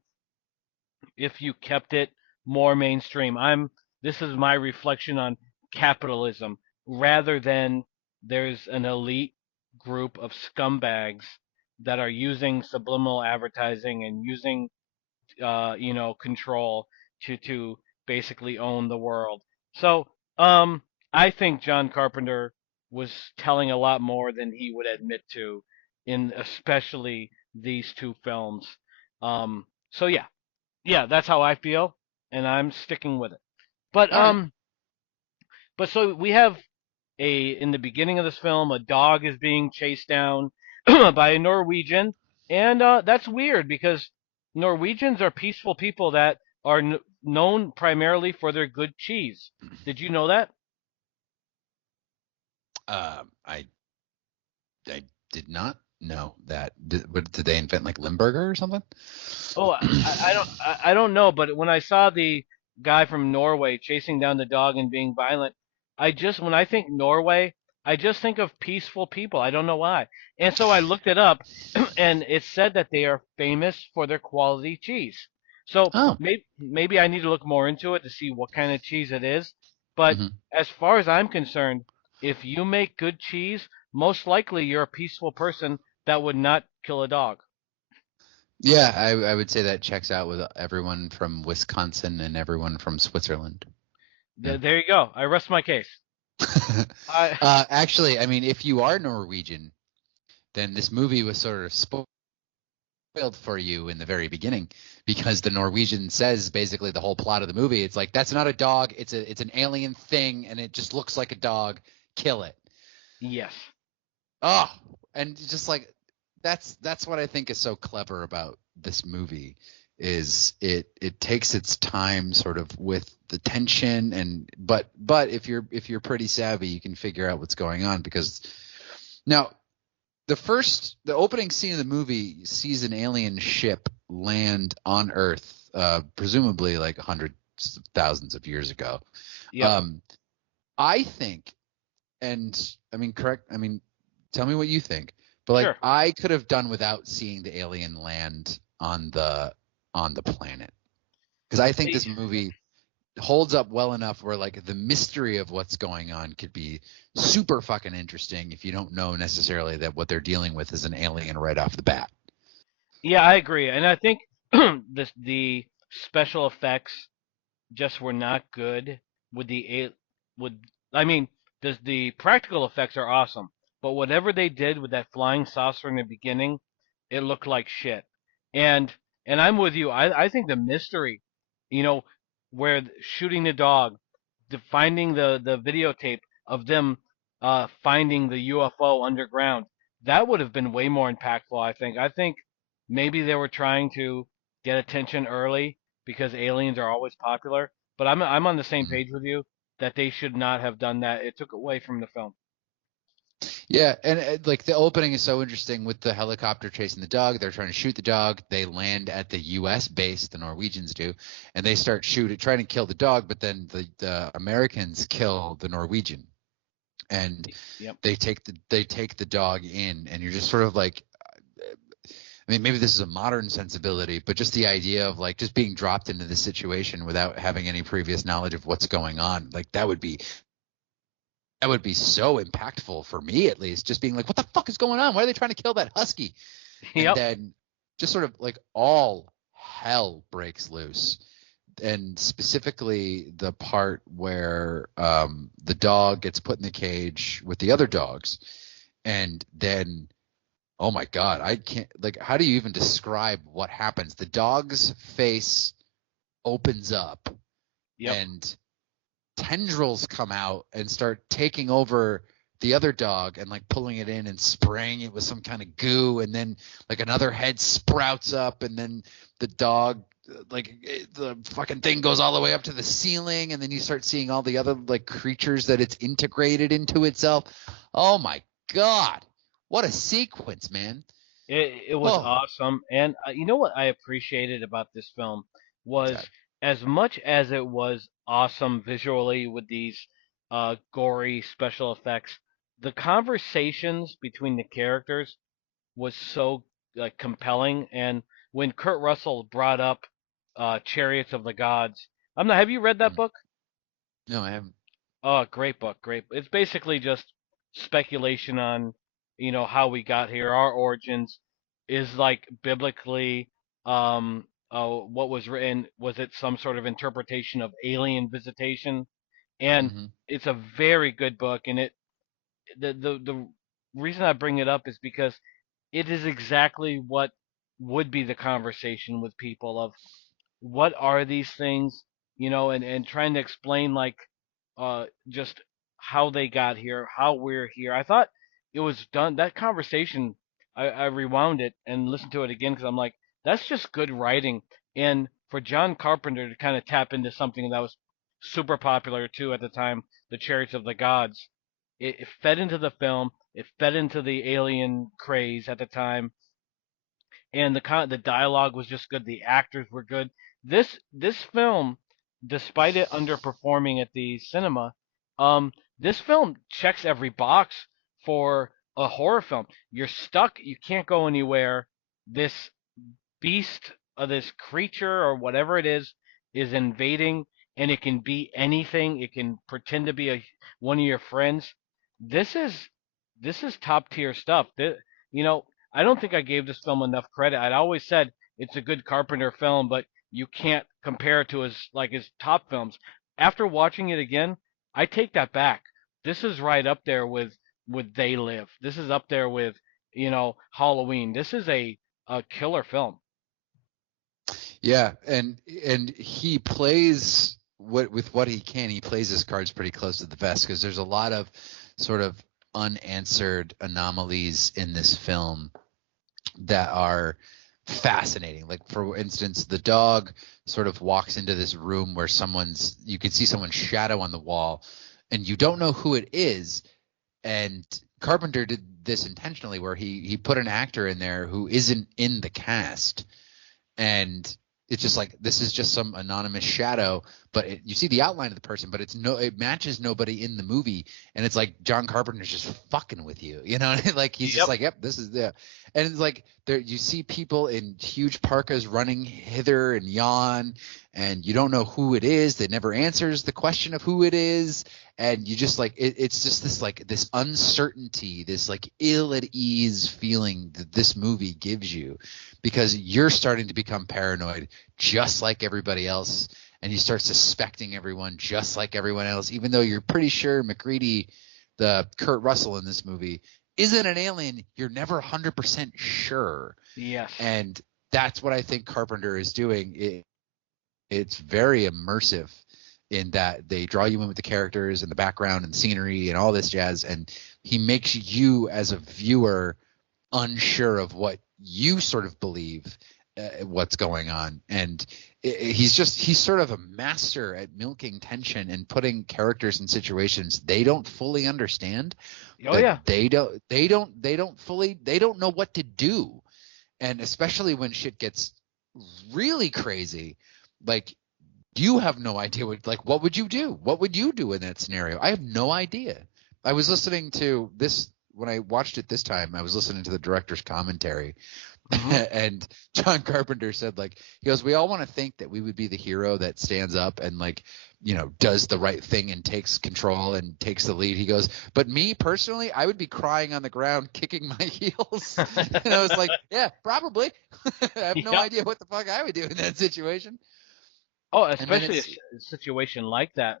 if you kept it more mainstream. This is my reflection on capitalism, rather than there's an elite group of scumbags that are using subliminal advertising and using control to basically own the world. So, I think John Carpenter was telling a lot more than he would admit to, in especially these two films. So yeah, that's how I feel, and I'm sticking with it. But All right. so we have in the beginning of this film, a dog is being chased down by a Norwegian, and that's weird because Norwegians are peaceful people that are known primarily for their good cheese. Did you know that? I did not know that. Did they invent like Limburger or something? Oh, I don't know, but when I saw the guy from Norway chasing down the dog and being violent, when I think Norway, I just think of peaceful people. I don't know why. And so I looked it up, and it said that they are famous for their quality cheese. So Oh. maybe I need to look more into it to see what kind of cheese it is. But as far as I'm concerned, if you make good cheese, most likely you're a peaceful person that would not kill a dog. Yeah, I would say that checks out with everyone from Wisconsin and everyone from Switzerland. Yeah. There you go. I rest my case. Actually, I mean, if you are Norwegian, then this movie was sort of spoiled for you in the very beginning, because the Norwegian says basically the whole plot of the movie. It's like, that's not a dog. It's an alien thing, and it just looks like a dog. Kill it. Yes. Oh, and just like that's what I think is so clever about this movie, is it takes its time sort of with the tension, and but if you're pretty savvy, you can figure out what's going on, because now the opening scene of the movie sees an alien ship land on Earth, presumably like hundreds of thousands of years ago. Yep. I think, and I mean, correct, I mean, tell me what you think, but like Sure. I could have done without seeing the alien land on the planet, because I think this movie holds up well enough where like the mystery of what's going on could be super fucking interesting if you don't know necessarily that what they're dealing with is an alien right off the bat. Yeah, I agree, and I think the special effects just were not good with with. I mean, the practical effects are awesome, but whatever they did with that flying saucer in the beginning, it looked like shit. And and I'm with you. I think the mystery, you know, where shooting the dog, finding the videotape of them finding the UFO underground, that would have been way more impactful. I think maybe they were trying to get attention early because aliens are always popular. But I'm on the same Mhm. page with you that they should not have done that. It took away from the film. Yeah, and like the opening is so interesting with the helicopter chasing the dog. They're trying to shoot the dog. They land at the U.S. base, the Norwegians do, and they start trying to kill the dog. But then the Americans kill the Norwegian, and Yep. they take the dog in, and you're just sort of like, I mean, maybe this is a modern sensibility, but just the idea of like just being dropped into this situation without having any previous knowledge of what's going on, like that would be so impactful for me, at least, just being like, what the fuck is going on? Why are they trying to kill that husky? And Yep. then just sort of like all hell breaks loose. And specifically the part where the dog gets put in the cage with the other dogs. And then, oh my God, I can't, like, how do you even describe what happens? The dog's face opens up Yep. and tendrils come out and start taking over the other dog and like pulling it in and spraying it with some kind of goo, and then like another head sprouts up, and then the dog, like the fucking thing goes all the way up to the ceiling, and then you start seeing all the other like creatures that it's integrated into itself. Oh my God, what a sequence, man. It was Oh, awesome, and you know what I appreciated about this film was, God. as much as it was awesome visually with these gory special effects, the conversations between the characters was so like compelling. And when Kurt Russell brought up Chariots of the Gods, I'm not. Have you read that Mm. book? No, I haven't. Oh, great book, great. It's basically just speculation on, how we got here, our origins. Is like biblically, what was written, was it some sort of interpretation of alien visitation? And Mm-hmm. it's a very good book, and the reason I bring it up is because it is exactly what would be the conversation with people of what are these things, and trying to explain like just how they got here, how we're here. I thought it was done, that conversation. I rewound it and listened to it again because I'm like, that's just good writing. And for John Carpenter to kind of tap into something that was super popular too at the time, the Chariots of the Gods, it fed into the film, it fed into the alien craze at the time, and the dialogue was just good. The actors were good. This film, despite it underperforming at the cinema, um, this film checks every box for a horror film. You're stuck. You can't go anywhere. This beast, or this creature, or whatever it is invading, and it can be anything. It can pretend to be one of your friends. This is this is top tier stuff. You know, I don't think I gave this film enough credit. I'd always said it's a good Carpenter film, but you can't compare it to his top films. After watching it again, I take that back. This is right up there with They Live. This is up there with, Halloween. This is a killer film. Yeah, and he plays with what he can. He plays his cards pretty close to the vest, because there's a lot of sort of unanswered anomalies in this film that are fascinating. Like, for instance, the dog sort of walks into this room where you can see someone's shadow on the wall, and you don't know who it is. And Carpenter did this intentionally, where he put an actor in there who isn't in the cast, and it's just like, this is just some anonymous shadow, but you see the outline of the person, but it matches nobody in the movie, and it's like John Carpenter's just fucking with you, you know? Like, he's just like, yep, this is the, and it's like there you see people in huge parkas running hither and yon, and you don't know who it is. They never answers the question of who it is, and you just like it's just this uncertainty, this like ill at ease feeling that this movie gives you, because you're starting to become paranoid just like everybody else, and you start suspecting everyone just like everyone else, even though you're pretty sure McGahee, the Kurt Russell in this movie, isn't an alien. You're never 100% sure. Yes. And that's what I think Carpenter is doing. It's very immersive in that they draw you in with the characters and the background and the scenery and all this jazz, and he makes you as a viewer unsure of what you sort of believe what's going on. And he's sort of a master at milking tension and putting characters in situations they don't fully understand. Oh yeah. They don't know what to do. And especially when shit gets really crazy, like, you have no idea what would you do? What would you do in that scenario? I have no idea. I was listening to this when I watched it this time. I was listening to the director's commentary, and John Carpenter said, like, he goes, we all want to think that we would be the hero that stands up and, like, you know, does the right thing and takes control and takes the lead. He goes, but me personally, I would be crying on the ground, kicking my heels. And I was like, yeah, probably. I have no idea what the fuck I would do in that situation. Oh, especially a situation like that.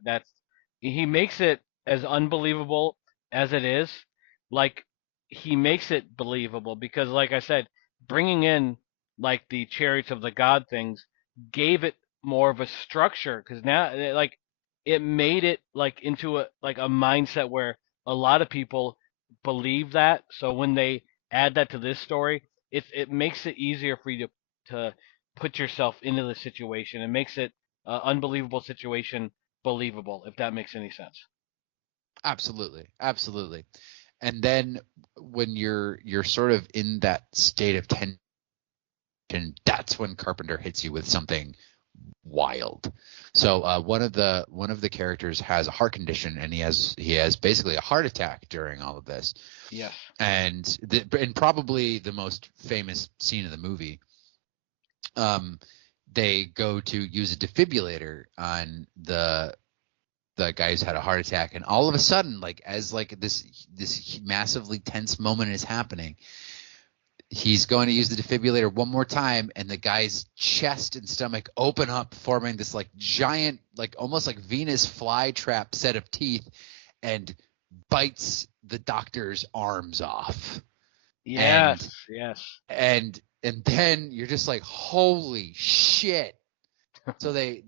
He makes it as unbelievable as it is. Like, he makes it believable because, like I said, bringing in like the chariots of the god things gave it more of a structure, because now, like, it made it like into a mindset where a lot of people believe that. So when they add that to this story, it makes it easier for you to put yourself into the situation. It makes it unbelievable situation believable, if that makes any sense. Absolutely. And then when you're sort of in that state of tension, that's when Carpenter hits you with something wild. So one of the characters has a heart condition, and he has basically a heart attack during all of this. Yes. And probably the most famous scene of the movie, they go to use a defibrillator on the guy who's had a heart attack, and all of a sudden, like, as like this massively tense moment is happening, he's going to use the defibrillator one more time, and the guy's chest and stomach open up, forming this like giant, like almost like Venus flytrap set of teeth, and bites the doctor's arms off. Yes. And then you're just like, holy shit. So they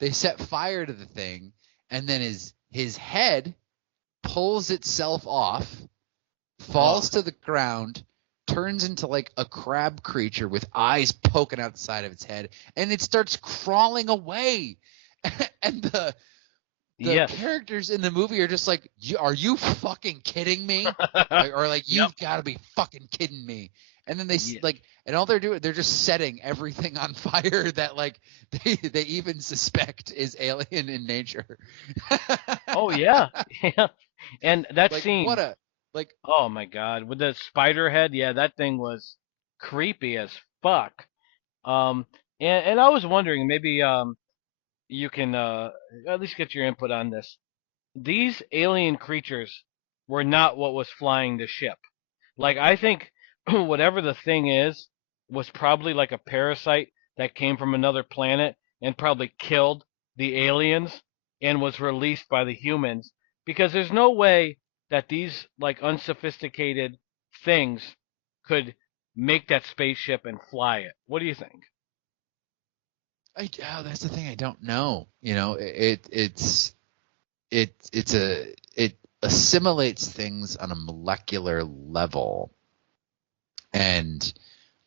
they set fire to the thing, and then his head pulls itself off, falls to the ground, turns into like a crab creature with eyes poking out the side of its head, and it starts crawling away. And the characters in the movie are just like, are you fucking kidding me? or like, you've got to be fucking kidding me. And then they like, and all they're doing, they're just setting everything on fire that like they even suspect is alien in nature. Oh yeah. And that like, scene. what a like. Oh my god, with the spider head, that thing was creepy as fuck. And I was wondering, maybe you can at least get your input on this. These alien creatures were not what was flying the ship. Like, I think whatever the thing is was probably like a parasite that came from another planet and probably killed the aliens and was released by the humans, because there's no way that these like unsophisticated things could make that spaceship and fly it. What do you think? That's the thing. I don't know. You know, it assimilates things on a molecular level, And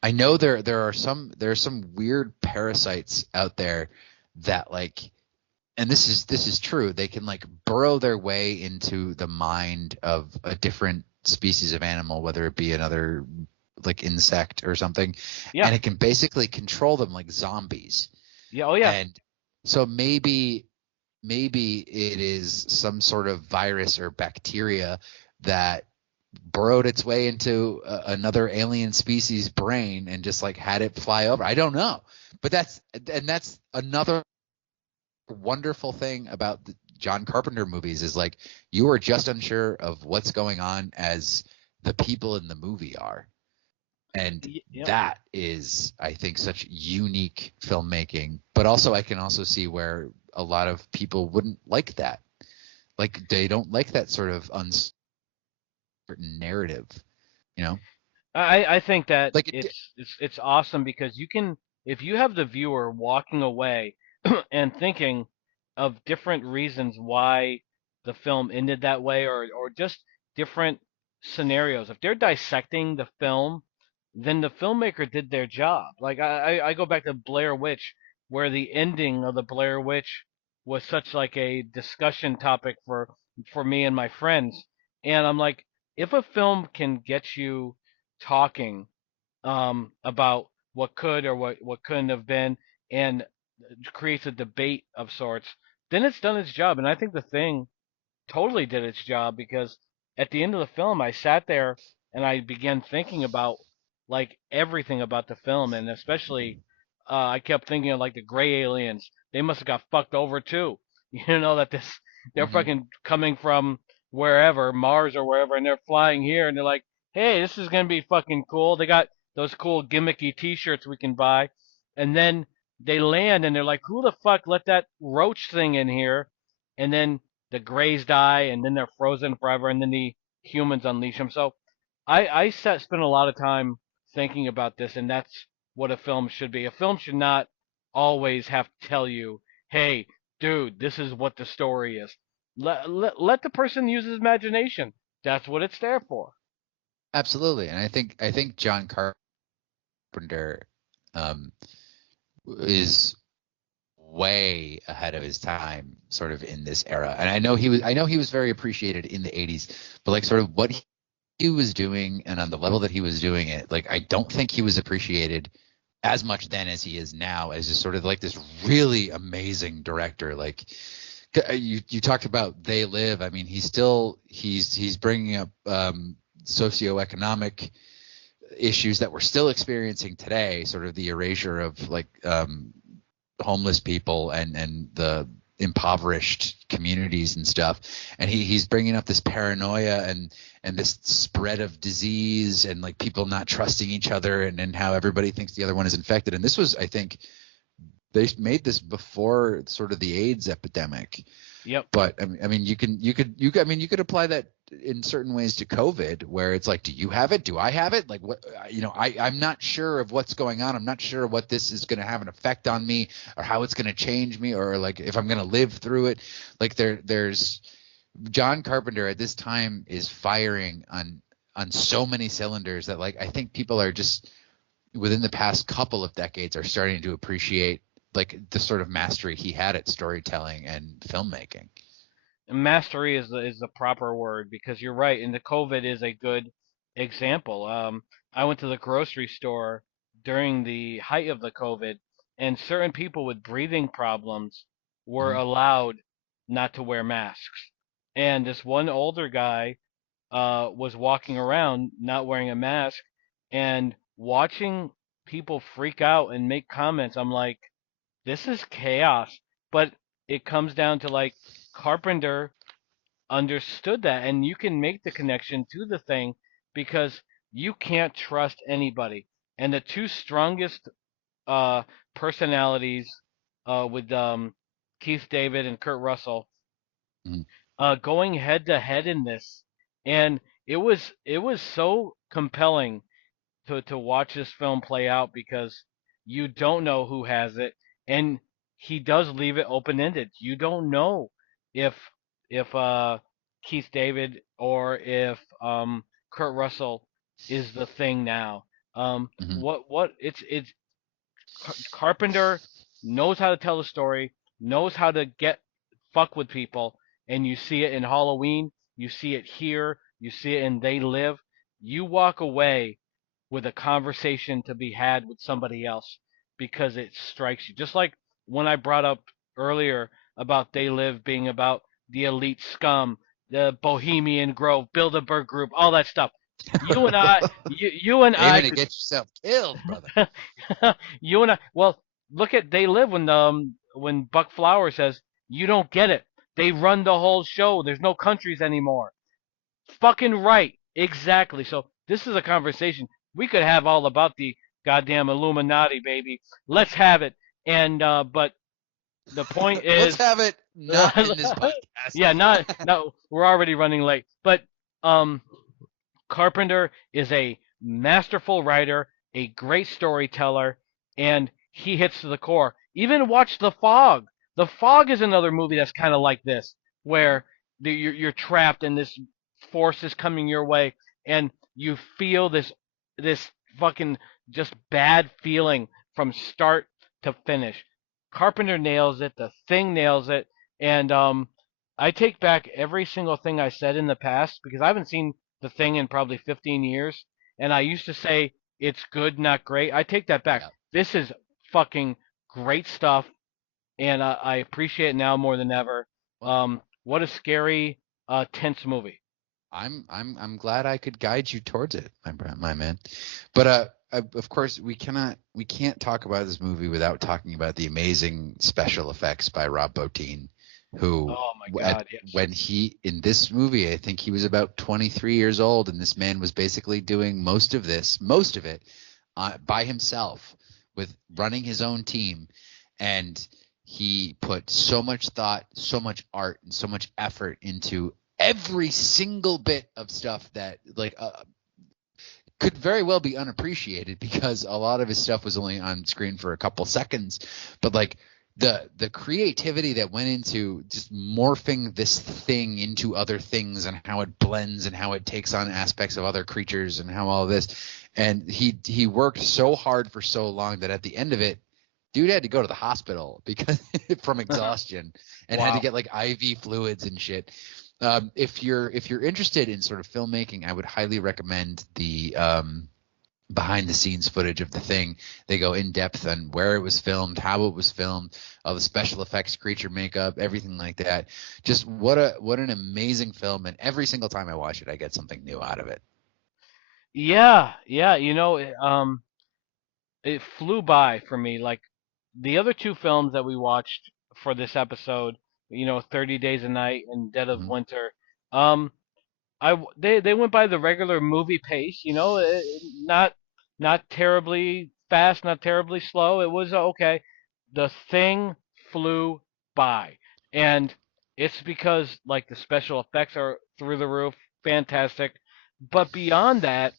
I know there are some weird parasites out there that like, and this is true. They can like burrow their way into the mind of a different species of animal, whether it be another like insect or something, Yeah, and it can basically control them like zombies. yeah, oh yeah. And so maybe it is some sort of virus or bacteria that burrowed its way into another alien species brain and just like had it fly over. I don't know, but that's another wonderful thing about the John Carpenter movies is like you are just unsure of what's going on as the people in the movie are. And Yep. that is, I think, such unique filmmaking. But also, I can also see where a lot of people wouldn't like that. Like they don't like that sort of uncertain narrative, you know? I think that Like it's awesome because you can, if you have the viewer walking away and thinking of different reasons why the film ended that way, or just different scenarios. If they're dissecting the film, then the filmmaker did their job. Like I go back to Blair Witch, where the ending of the Blair Witch was such like a discussion topic for me and my friends. And I'm like, if a film can get you talking about what could or what couldn't have been, and creates a debate of sorts, then it's done its job. And I think The Thing totally did its job because at the end of the film, I sat there and I began thinking about like everything about the film, and especially I kept thinking of like the gray aliens. They must have got fucked over too. You know that they're hmm fucking coming from wherever, Mars or wherever, and they're flying here, and they're like, hey, this is gonna be fucking cool. They got those cool gimmicky T-shirts we can buy, and then they land and they're like, who the fuck let that roach thing in here? And then the Greys die, and then they're frozen forever, and then the humans unleash them. So spend a lot of time thinking about this, and that's what a film should be. A film should not always have to tell you, hey, dude, this is what the story is. Let the person use his imagination. That's what it's there for. absolutely. And I think John Carpenter um, is way ahead of his time sort of in this era. And I know he was very appreciated in the 80s, but like sort of what he was doing and on the level that he was doing it, like I don't think he was appreciated as much then as he is now as just sort of like this really amazing director. Like you talked about They Live. I mean, he's bringing up socioeconomic issues that we're still experiencing today, sort of the erasure of like homeless people and the impoverished communities and stuff. And he's bringing up this paranoia and this spread of disease and like people not trusting each other and how everybody thinks the other one is infected. And this was, I think, they made this before sort of the AIDS epidemic. Yep. But I mean, I mean, you could apply that in certain ways to COVID, where it's like, do you have it? Do I have it? Like, what, I'm not sure of what's going on. I'm not sure what this is going to have an effect on me, or how it's going to change me, or like if I'm going to live through it. Like there's John Carpenter at this time is firing on so many cylinders that like I think people are just within the past couple of decades are starting to appreciate like the sort of mastery he had at storytelling and filmmaking. Mastery is the proper word because you're right, and the COVID is a good example. I went to the grocery store during the height of the COVID, and certain people with breathing problems were Mhm. allowed not to wear masks. And this one older guy was walking around not wearing a mask, and watching people freak out and make comments. I'm like, this is chaos. But it comes down to like Carpenter understood that, and you can make the connection to The Thing because you can't trust anybody. And the two strongest uh, personalities with Keith David and Kurt Russell Mhm. going head to head in this, and it was so compelling to watch this film play out because you don't know who has it, and he does leave it open ended. You don't know if if Keith David or if Kurt Russell is the thing now. Hmm. What it's Carpenter knows how to tell a story, knows how to get fuck with people, and you see it in Halloween, you see it here, you see it in They Live. You walk away with a conversation to be had with somebody else because it strikes you. Just like when I brought up earlier about They Live being about the elite scum, the Bohemian Grove, Bilderberg Group, all that stuff. You and I Aiming to could get yourself killed, brother. you and I. Well, look at They Live when Buck Flower says you don't get it. They run the whole show. There's no countries anymore. Fucking right. Exactly. So this is a conversation we could have all about the goddamn Illuminati, baby. Let's have it. And but the point Let's is, have it not in this podcast. yeah, not we're already running late. But um, Carpenter is a masterful writer, a great storyteller, and he hits to the core. Even watch The Fog. The Fog is another movie that's kind of like this, where you're trapped and this force is coming your way, and you feel this fucking just bad feeling from start to finish. Carpenter nails it. The Thing nails it, and I take back every single thing I said in the past because I haven't seen The Thing in probably 15 years, and I used to say it's good, not great. I take that back. Yeah. This is fucking great stuff, and I appreciate it now more than ever. Well, What a scary, tense movie. I'm glad I could guide you towards it, my man. But of course we can't talk about this movie without talking about the amazing special effects by Rob Bottin, who Oh my God, yes. when he in this movie, I think he was about 23 years old, and this man was basically doing most of it by himself with running his own team, and he put so much thought, so much art, and so much effort into every single bit of stuff that could very well be unappreciated because a lot of his stuff was only on screen for a couple seconds, but like the creativity that went into just morphing this thing into other things and how it blends and how it takes on aspects of other creatures and how all of this, and he worked so hard for so long that at the end of it, dude had to go to the hospital because from exhaustion and had to Wow. get like IV fluids and shit. If you're interested in sort of filmmaking, I would highly recommend the behind the scenes footage of The Thing. They go in depth on where it was filmed, how it was filmed, all the special effects, creature makeup, everything like that. Just what an amazing film, and every single time I watch it, I get something new out of it. Yeah, yeah. It flew by for me. Like the other two films that we watched for this episode, 30 Days a Night and Dead of Mhm. Winter. Um, they went by the regular movie pace, not terribly fast, not terribly slow. It was okay. The Thing flew by, and it's because like the special effects are through the roof, fantastic. But beyond that,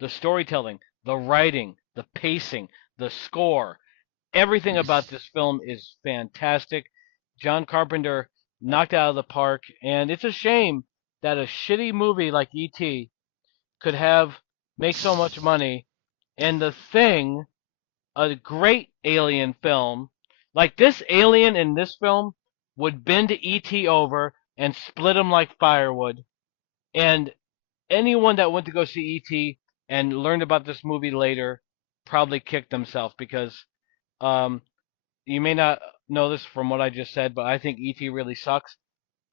the storytelling, the writing, the pacing, the score, everything about this film is fantastic. John Carpenter knocked it out of the park, and it's a shame that a shitty movie like E.T. could have make so much money, and The Thing, a great alien film, like this alien in this film would bend E.T. over and split him like firewood, and anyone that went to go see E.T. and learned about this movie later probably kicked themselves because um, you may not know this from what I just said, but I think E.T. really sucks.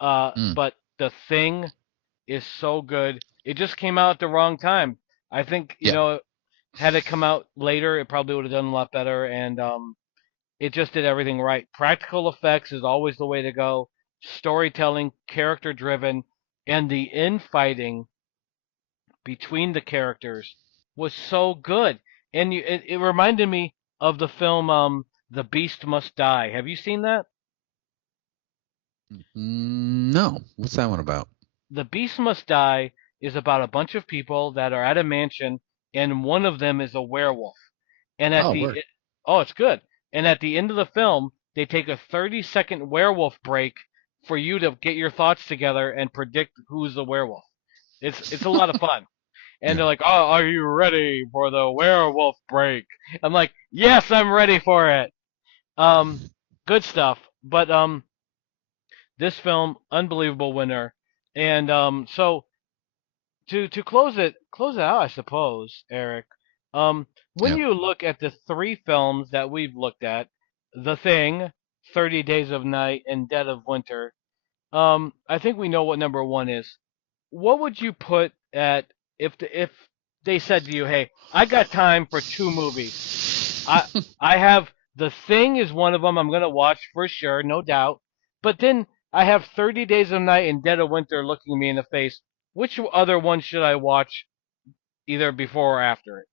Mm, But The Thing is so good. It just came out at the wrong time. I think, yeah, had it come out later, it probably would have done a lot better. And it just did everything right. Practical effects is always the way to go. Storytelling, character driven, and the infighting between the characters was so good. And it reminded me of the film The Beast Must Die. Have you seen that? no, what's that one about? The Beast Must Die is about a bunch of people that are at a mansion, and one of them is a werewolf. And Oh, word. oh, it's good. And at the end of the film, they take a 30-second werewolf break for you to get your thoughts together and predict who's the werewolf. It's a lot of fun. and Yeah. they're like, "Oh, are you ready for the werewolf break?" I'm like, "Yes, I'm ready for it." Um, Good stuff. But this film, unbelievable winner, and so to close it out, I suppose, Eric. Um, when Yeah. you look at the three films that we've looked at, The Thing, 30 Days of Night, and Dead of Winter, I think we know what number one is. What would you put at if they said to you, "Hey, I got time for two movies. I I have The Thing is one of them I'm gonna watch for sure, no doubt. But then I have 30 Days of Night and Dead of Winter looking me in the face. Which other one should I watch either before or after it?"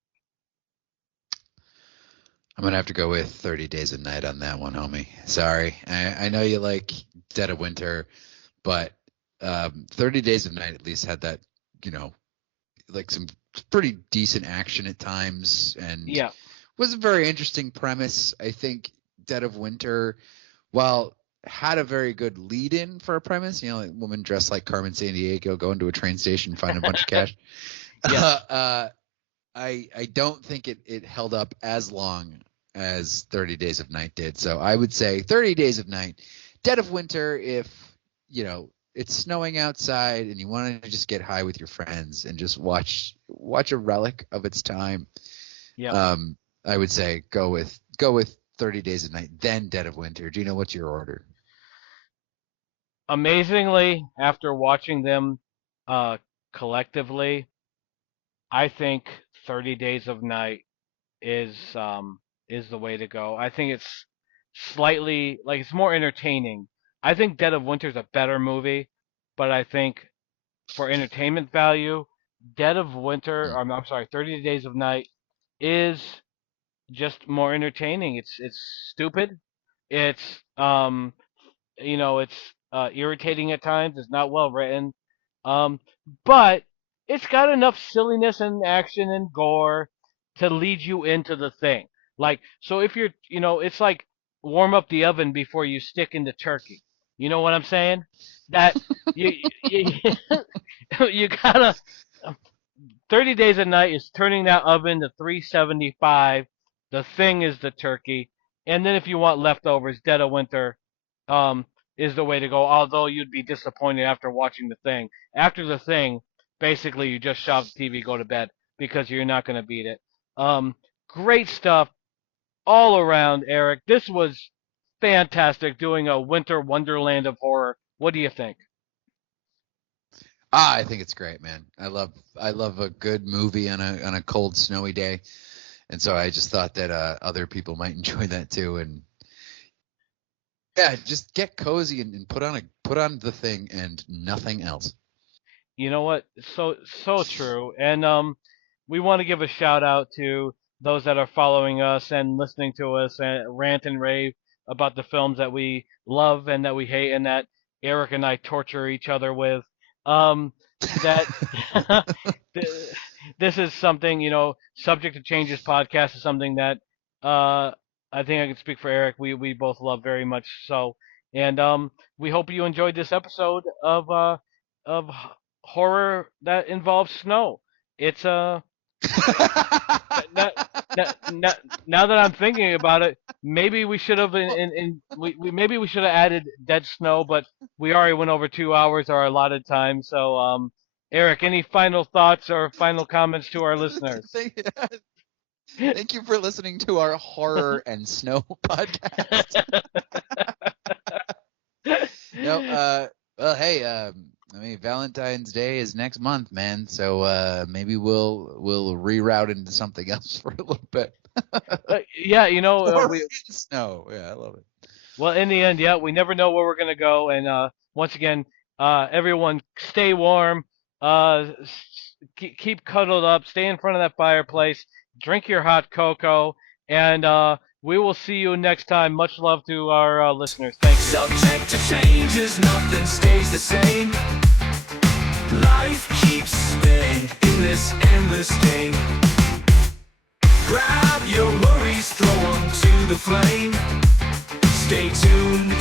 I'm gonna have to go with 30 Days of Night on that one, homie. Sorry. I know you like Dead of Winter, but 30 Days of Night at least had that, you know, like some pretty decent action at times, and Yeah, was a very interesting premise. I think Dead of Winter, while had a very good lead in for a premise, you know, like woman dressed like Carmen Sandiego going to a train station, find a bunch of cash. yes, I don't think it held up as long as 30 Days of Night did. So I would say 30 Days of Night. Dead of Winter, if you know it's snowing outside and you want to just get high with your friends and just watch a relic of its time. yep. I would say go with 30 Days of Night, then Dead of Winter. Do you know what's your order? Amazingly, after watching them collectively, I think 30 Days of Night is the way to go. I think it's slightly like it's more entertaining. I think Dead of Winter is a better movie, but I think for entertainment value, Dead of Winter, Mm. or I'm sorry, 30 Days of Night is just more entertaining. It's stupid. It's it's irritating at times. It's not well written, um, but it's got enough silliness and action and gore to lead you into the thing. Like, so if you're, it's like warm up the oven before you stick in the turkey. You know what I'm saying? That you you gotta 30 Days a Night is turning that oven to 375. The Thing is the turkey. And then if you want leftovers, Dead of Winter um, is the way to go, although you'd be disappointed after watching The Thing. After The Thing, basically you just shove the TV, go to bed, because you're not going to beat it. Um, Great stuff all around, Eric. This was fantastic doing a winter wonderland of horror. What do you think? I think it's great, man. I love a good movie on a cold, snowy day, and so I just thought that other people might enjoy that too. And yeah, just get cozy and put on The Thing and nothing else. You know what? So true. And we want to give a shout out to those that are following us and listening to us and rant and rave about the films that we love and that we hate and that Eric and I torture each other with. That th- this is something, Subject to Changes podcast is something that uh I think I can speak for Eric. We both love very much so. And we hope you enjoyed this episode of horror that involves snow. It's now, now, now that I'm thinking about it, maybe we should have maybe we should have added dead snow, but we already went over 2 hours our allotted time. So Eric, any final thoughts or final comments to our listeners? thank, thank you for listening to our horror and snow podcast. No, well, hey, I mean, Valentine's Day is next month, man. So maybe we'll reroute into something else for a little bit. Yeah, Horror we and snow. Yeah, I love it. well, in the end, yeah, we never know where we're gonna go. And once again, everyone, stay warm. Keep cuddled up. Stay in front of that fireplace. Drink your hot cocoa, and we will see you next time. Much love to our listeners. Thank you. Subject to changes, nothing stays the same. Life keeps spinning in this endless game. Grab your worries, throw them to the flame. Stay tuned